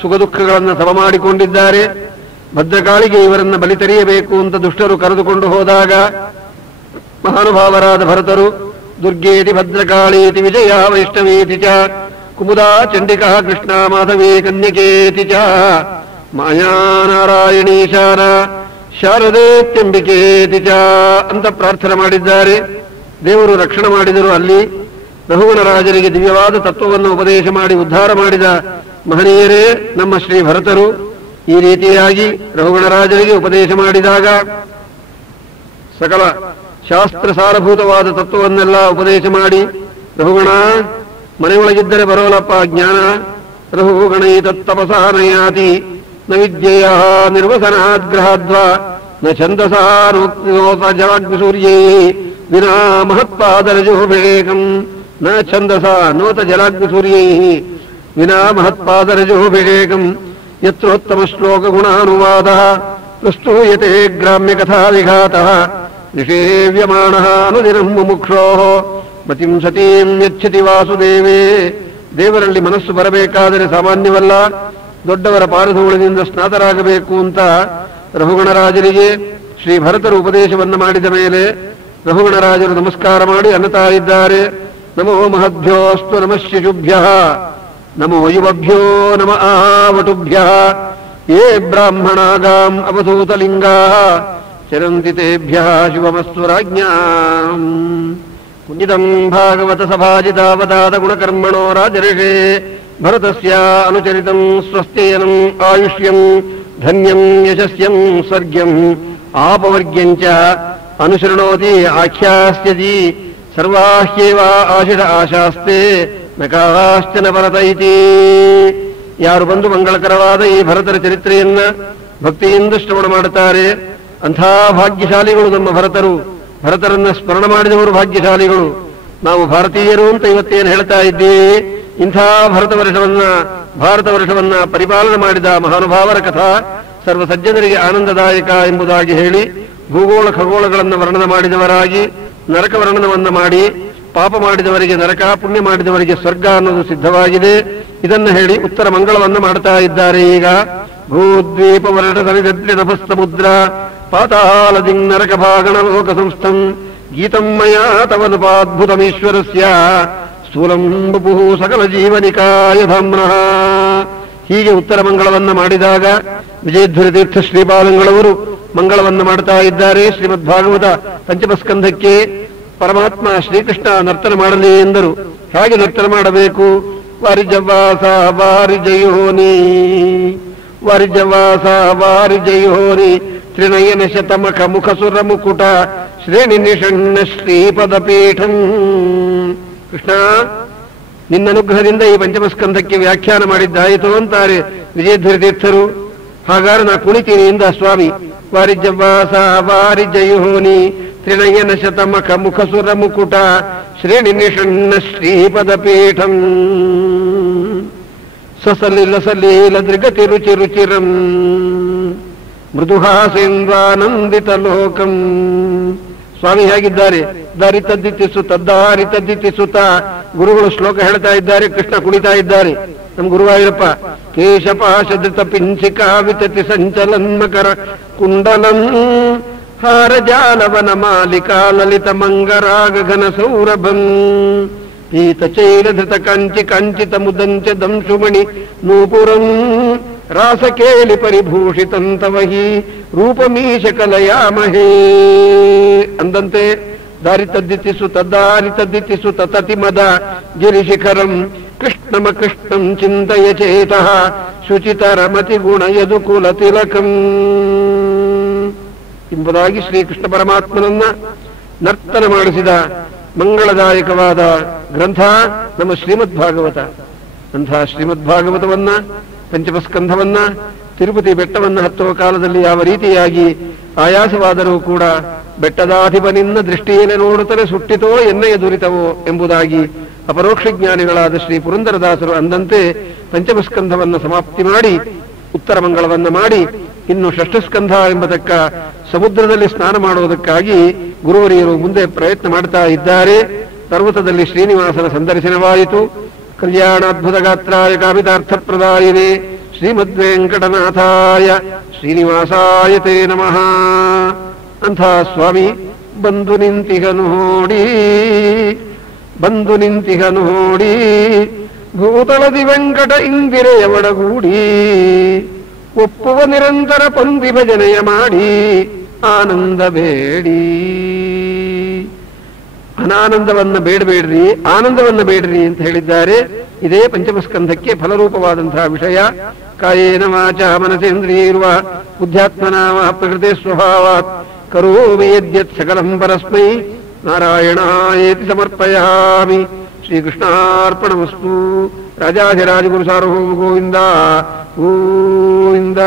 ಸುಖ ದುಃಖಗಳನ್ನು ಸಮ ಮಾಡಿಕೊಂಡಿದ್ದಾರೆ. ಭದ್ರಕಾಳಿಗೆ ಇವರನ್ನ ಬಲಿ ತೆರೆಯಬೇಕು ಅಂತ ದುಷ್ಟರು ಕರೆದುಕೊಂಡು ಹೋದಾಗ ಮಹಾನುಭಾವರಾದ ಭರತರು ದುರ್ಗೇತಿ ಭದ್ರಕಾಳೀತಿ ವಿಜಯ ವೈಷ್ಣವೇತಿ ಚ ಕುಮುದಾ ಚಂಡಿಕಾ ಕೃಷ್ಣ ಮಾಧವೇ ಕನ್ಯಕೇತಿ ಚ ಮಾಯಾನಾರಾಯಣೀಶಾರ ಶಾರದೇತ್ಯಂಬಿಕೇತಿ ಚ ಅಂತ ಪ್ರಾರ್ಥನೆ ಮಾಡಿದ್ದಾರೆ. ದೇವರು ರಕ್ಷಣೆ ಮಾಡಿದರು. ಅಲ್ಲಿ ರಘುಗಣರಾಜರಿಗೆ ದಿವ್ಯವಾದ ತತ್ವವನ್ನು ಉಪದೇಶ ಮಾಡಿ ಉದ್ಧಾರ ಮಾಡಿದ ಮಹನೀಯರೇ ನಮ್ಮ ಶ್ರೀ ಭರತರು. ಈ ರೀತಿಯಾಗಿ ರಘುಗಣರಾಜರಿಗೆ ಉಪದೇಶ ಮಾಡಿದಾಗ ಸಕಲ ಶಾಸ್ತ್ರ ಸಾರಭೂತವಾದ ತತ್ವವನ್ನೆಲ್ಲ ಉಪದೇಶ ಮಾಡಿ, ರಘುಗಣ ಮನೆಯೊಳಗಿದ್ದರೆ ಬರೋಲಪ್ಪ ಜ್ಞಾನ, ರಘುಗಣೈ ತತ್ತಪಸಾನಯಾತಿ ನ ವಿದ್ಯೆಯ ನಿರ್ವಸನಾದ್ಗ್ರಹಾದ್ವಾ ನ ಛಂದಸಾ ನೋತ ಜಲಾಗ್ನಿಸೂರ್ಯೈ ವಿನಾ ಮಹತ್ಪಾದರಜೋಭಿಷೇಕಂ ನ ಛಂದಸಾ ನೋತ ಜಲಾಗ್ನಿಸೂರ್ಯೈ ವಿನಾ ಮಹತ್ಪಾದರಜೋಭಿಷೇಕಂ ಯತ್ರೋತ್ತಮ ಶ್ಲೋಕ ಗುಣಾನುವಾದಃ ಪ್ರಸ್ತೂಯತೆ ಗ್ರಾಮ್ಯ ಕಥಾ ವಿಘಾತಃ ನಿಷೇವ್ಯಮಾಣಃ ಅನುದಿನಂ ಮುಮುಕ್ಷೋಃ ಮತಿಂ ಸತೀಂ ಯಚ್ಛತಿ ವಾಸುದೇವೇ. ದೇವರಲ್ಲಿ ಮನಸ್ಸು ಬರಬೇಕಾದರೆ ಸಾಮಾನ್ಯವಲ್ಲ, ದೊಡ್ಡವರ ಪಾರಧೂಳದಿಂದ ಸ್ನಾತರಾಗಬೇಕು ಅಂತ ರಘುಗಣರಾಜರಿಗೆ ಶ್ರೀ ಭರತರು ಉಪದೇಶವನ್ನು ಮಾಡಿದ ಮೇಲೆ ರಘುಗಣರಾಜರು ನಮಸ್ಕಾರ ಮಾಡಿ ಅನ್ನುತ್ತಾ ಇದ್ದಾರೆ. ನಮೋ ಮಹದ್ಭ್ಯೋಸ್ತು ನಮಃ ಶಿಶುಭ್ಯಃ ನಮೋ ಯುವಭ್ಯೋ ನಮ ಆವಟುಭ್ಯಃ ಯೇ ಬ್ರಾಹ್ಮಣಾಗಾಂ ಅವಧೂತಲಿಂಗಾಃ ಚರಂತಿ ತೇಭ್ಯಃ ಶುಭಮಸ್ತು ರಾಜ್ಞಾಂ. ಪುಣ್ಯಿತಂ ಭಾಗವತ ಸಭಾಜಿತಾವತಾದ ಗುಣಕರ್ಮಣೋ ರಾಜರ್ಷೇ ಭರತಸ್ಯ ಅನುಚರಿತಂ ಸ್ವಸ್ಥೇಯನಂ ಆಯುಷ್ಯಂ ಧನ್ಯಂ ಯಶಸ್ಯಂ ಸ್ವರ್ಗ್ಯಂ ಆಪವರ್ಗ್ಯಂಚ ಅನುಸೃಣೋತಿ ಆಖ್ಯಾಸ್ಯತಿ ಸರ್ವಾಹ್ಯೇವ ಆಶಿಷ ಆಶಾಸ್ತೆ ನಕಾಶ್ಚನ ಭರತ ಇತಿ. ಯಾರು ಬಂದು ಮಂಗಳಕರವಾದ ಈ ಭರತರ ಚರಿತ್ರೆಯನ್ನ ಭಕ್ತಿಯಿಂದ ಶ್ರವಣ ಮಾಡುತ್ತಾರೆ ಅಂಥ ಭಾಗ್ಯಶಾಲಿಗಳು ನಮ್ಮ ಭರತರು. ಭರತರನ್ನ ಸ್ಮರಣ ಮಾಡಿದವರು ಭಾಗ್ಯಶಾಲಿಗಳು. ನಾವು ಭಾರತೀಯರು ಅಂತ ಇವತ್ತೇನು ಹೇಳ್ತಾ ಇದ್ದೀವಿ. ಇಂಥ ಭಾರತ ವರ್ಷವನ್ನ ಪರಿಪಾಲನೆ ಮಾಡಿದ ಮಹಾನುಭಾವರ ಕಥಾ ಸರ್ವ ಸಜ್ಜನರಿಗೆ ಆನಂದದಾಯಕ ಎಂಬುದಾಗಿ ಹೇಳಿ, ಭೂಗೋಳ ಖಗೋಳಗಳನ್ನು ವರ್ಣನ ಮಾಡಿದವರಾಗಿ ನರಕ ವರ್ಣನವನ್ನ ಮಾಡಿ, ಪಾಪ ಮಾಡಿದವರಿಗೆ ನರಕ, ಪುಣ್ಯ ಮಾಡಿದವರಿಗೆ ಸ್ವರ್ಗ ಅನ್ನೋದು ಸಿದ್ಧವಾಗಿದೆ. ಇದನ್ನು ಹೇಳಿ ಉತ್ತರ ಮಂಗಳವನ್ನು ಮಾಡ್ತಾ ಇದ್ದಾರೆ. ಈಗ ಭೂದ್ವೀಪ ವರ್ಣ ಸವಿದದ್ರಿ ನಭಸ್ತಮುದ್ರ ಪಾತಾಲ ದಿಂಗ್ ನರಕ ಭಾಗಣ ಲೋಕ ಸಂಸ್ಥಂ ಗೀತಂ ಮಯಾ ತವನುಪಾದ್ಭುತಮೀಶ್ವರಸ್ಯ ಸ್ಥೂಲಂ ಬಭುಃ ಸಕಲ ಜೀವನಿಕಾಯ ಧಾಮ್ನಃ. ಹೀಗೆ ಉತ್ತರ ಮಂಗಳವನ್ನ ಮಾಡಿದಾಗ ವಿಜಯಧ್ವರಿ ತೀರ್ಥ ಶ್ರೀಪಾದಂಗಳವರು ಮಂಗಳವನ್ನು ಮಾಡ್ತಾ ಇದ್ದಾರೆ. ಶ್ರೀಮದ್ ಭಾಗವತ ಪಂಚಮಸ್ಕಂಧಕ್ಕೆ ಪರಮಾತ್ಮ ಶ್ರೀಕೃಷ್ಣ ನರ್ತನ ಮಾಡಲಿ ಎಂದರು. ಹೇಗೆ ನರ್ತನ ಮಾಡಬೇಕು? ವಾರಿಜವಾಸ ವಾರಿಜಯೋನಿ ವಾರಿಜವಾಸ ವಾರಿಜಯೋನಿ ತ್ರಿನಯನ ಶತಮಖ ಮುಖಸುರ ಮುಕುಟ ಶ್ರೇಣಿ ನಿಷಣ್ಣ ಶ್ರೀಪದ ಪೀಠಂ. ಕೃಷ್ಣ, ನಿನ್ನ ಅನುಗ್ರಹದಿಂದ ಈ ಪಂಚಮಸ್ಕಂಧಕ್ಕೆ ವ್ಯಾಖ್ಯಾನ ಮಾಡಿದ್ದಾಯಿತು ಅಂತಾರೆ ವಿಜಯಧ್ವರಿ ತೀರ್ಥರು. ಹಾಗಾದ್ರೆ ನಾ ಕುಣಿತೀನಿ ಇಂದ ಸ್ವಾಮಿ. ವಾರಿಜವಾಸ ವಾರಿಜಯೋನಿ ತ್ರಿನಯನ ಶತಮಖ ಮುಖಸುರ ಮುಕುಟ ಶ್ರೇಣಿ ನಿಷಣ್ಣ ಶ್ರೀಪದ ಪೀಠಂ ಸಸಲಿಲ ಸಲೀಲ ದೃಗತಿ ರುಚಿ ರುಚಿರಂ ಮೃದುಹಾಸೇಂದ್ರಾನಂದಿತ ಲೋಕಂ. ಸ್ವಾಮಿ ಹೇಗಿದ್ದಾರೆ? ದಾರಿ ತದ್ದಿತಿಸುತ್ತ ದಾರಿ ತದ್ದಿತಿಸುತ್ತ ಗುರುಗಳು ಶ್ಲೋಕ ಹೇಳ್ತಾ ಇದ್ದಾರೆ, ಕೃಷ್ಣ ಕುಣಿತಾ ಇದ್ದಾರೆ. ನಮ್ಮ ಗುರುವಾಯೂರಪ್ಪ ಕೇಶಪಾಶಧೃತ ಪಿಂಚಿಕಾ ವಿತತಿ ಸಂಚಲನ್ಮಕರ ಕುಂಡಲಂ ಹಾರಜಾಲವನ ಮಾಲಿಕಾ ಲಲಿತ ಮಂಗರಾಗ ಘನ ಸೌರಭಂ ಪೀತ ಚೈಲ ಧೃತ ಕಂಚಿ ಕಂಚಿತ ಮುದಂಚ ದಂಶುಮಣಿ ನೂಪುರಂ ರಾಸಕೇಲಿ ಪರಿಭೂಷಿತಂತವಹಿ ರೂಪಮೀಶ ಕಲಯಾಮಹೇ. ಅಂದಂತೆ ದಾರಿ ತದ್ದಿತಿಸುತ್ತ ತತಿಮದ ಗಿರಿಶಿಖರಂ ಕೃಷ್ಣಮ ಕೃಷ್ಣಂ ಚಿಂತಯ ಚೇತಃ ಶುಚಿತರಮತಿ ಗುಣ ಯದುಕುಲ ತಿಲಕಂ ಎಂಬುದಾಗಿ ಶ್ರೀಕೃಷ್ಣ ಪರಮಾತ್ಮನನ್ನ ನರ್ತನ ಮಾಡಿಸಿದ ಮಂಗಳದಾಯಕವಾದ ಗ್ರಂಥ ನಮ್ಮ ಶ್ರೀಮದ್ ಭಾಗವತ. ಅಂತಹ ಶ್ರೀಮದ್ ಭಾಗವತವನ್ನ, ಪಂಚಮಸ್ಕಂಧವನ್ನ, ತಿರುಪತಿ ಬೆಟ್ಟವನ್ನು ಹತ್ತುವ ಕಾಲದಲ್ಲಿ ಯಾವ ರೀತಿಯಾಗಿ ಆಯಾಸವಾದರೂ ಕೂಡ ಬೆಟ್ಟದಾಧಿಪನಿನ್ನ ದೃಷ್ಟಿಯನ್ನೇ ನೋಡುತ್ತಲೇ ಸುಟ್ಟಿತೋ ಎನ್ನೆಯ ದುರಿತವೋ ಎಂಬುದಾಗಿ ಅಪರೋಕ್ಷ ಜ್ಞಾನಿಗಳಾದ ಶ್ರೀ ಪುರಂದರದಾಸರು ಅಂದಂತೆ ಪಂಚಮಸ್ಕಂಧವನ್ನು ಸಮಾಪ್ತಿ ಮಾಡಿ ಉತ್ತರ ಮಂಗಳವನ್ನ ಮಾಡಿ ಇನ್ನು ಷಷ್ಠಸ್ಕಂಧ ಎಂಬತಕ್ಕ ಸಮುದ್ರದಲ್ಲಿ ಸ್ನಾನ ಮಾಡುವುದಕ್ಕಾಗಿ ಗುರುವರಿಯರು ಮುಂದೆ ಪ್ರಯತ್ನ ಮಾಡ್ತಾ ಇದ್ದಾರೆ. ಪರ್ವತದಲ್ಲಿ ಶ್ರೀನಿವಾಸನ ಸಂದರ್ಶನವಾಯಿತು. ಕಲ್ಯಾಣಾದ್ಭುತ ಗಾತ್ರಾಯ ಕಾಮಿತಾರ್ಥಪ್ರದಾಯಿನೇ ಶ್ರೀಮದ್ವೆಂಕಟನಾಥಾಯ ಶ್ರೀನಿವಾಸಾಯ ತೇ ನಮಃ. ಅಂಥ ಸ್ವಾಮಿ ಬಂದು ನಿಂತಿಗ ನೋಡಿ ಭೂತಳದಿ ವೆಂಕಟ ಇಂದಿರೆಯ ಒಡಗೂಡಿ ಒಪ್ಪುವ ನಿರಂತರ ಪಂಥಿ ಭಜನೆಯ ಮಾಡಿ ಆನಂದ ಬೇಡಿ. ಅನಾನಂದವನ್ನ ಬೇಡಬೇಡ್ರಿ, ಆನಂದವನ್ನ ಬೇಡ್ರಿ ಅಂತ ಹೇಳಿದ್ದಾರೆ. ಇದೇ ಪಂಚಮಸ್ಕಂಧಕ್ಕೆ ಫಲರೂಪವಾದಂತಹ ವಿಷಯ. ಕಾಯೇನ ವಾಚ ಮನಸೇಂದ್ರಿಯೈರ್ವ ಬುದ್ಧ್ಯಾತ್ಮನಾ ವಾ ಪ್ರಕೃತಿ ಸ್ವಭಾವಾತ್ ಕರೋಮಿ ಯದ್ಯತ್ ಸಕಲಂ ಪರಸ್ಮೈ ನಾರಾಯಣಾಯೇತಿ ಸಮರ್ಪಯಾಮಿ. ಶ್ರೀಕೃಷ್ಣಾರ್ಪಣಮಸ್ತು. ರಾಜಾಧಿರಾಜ ಗುರು ಸಾರ್ವಭೌಮ ಗೋವಿಂದ ಗೋವಿಂದ.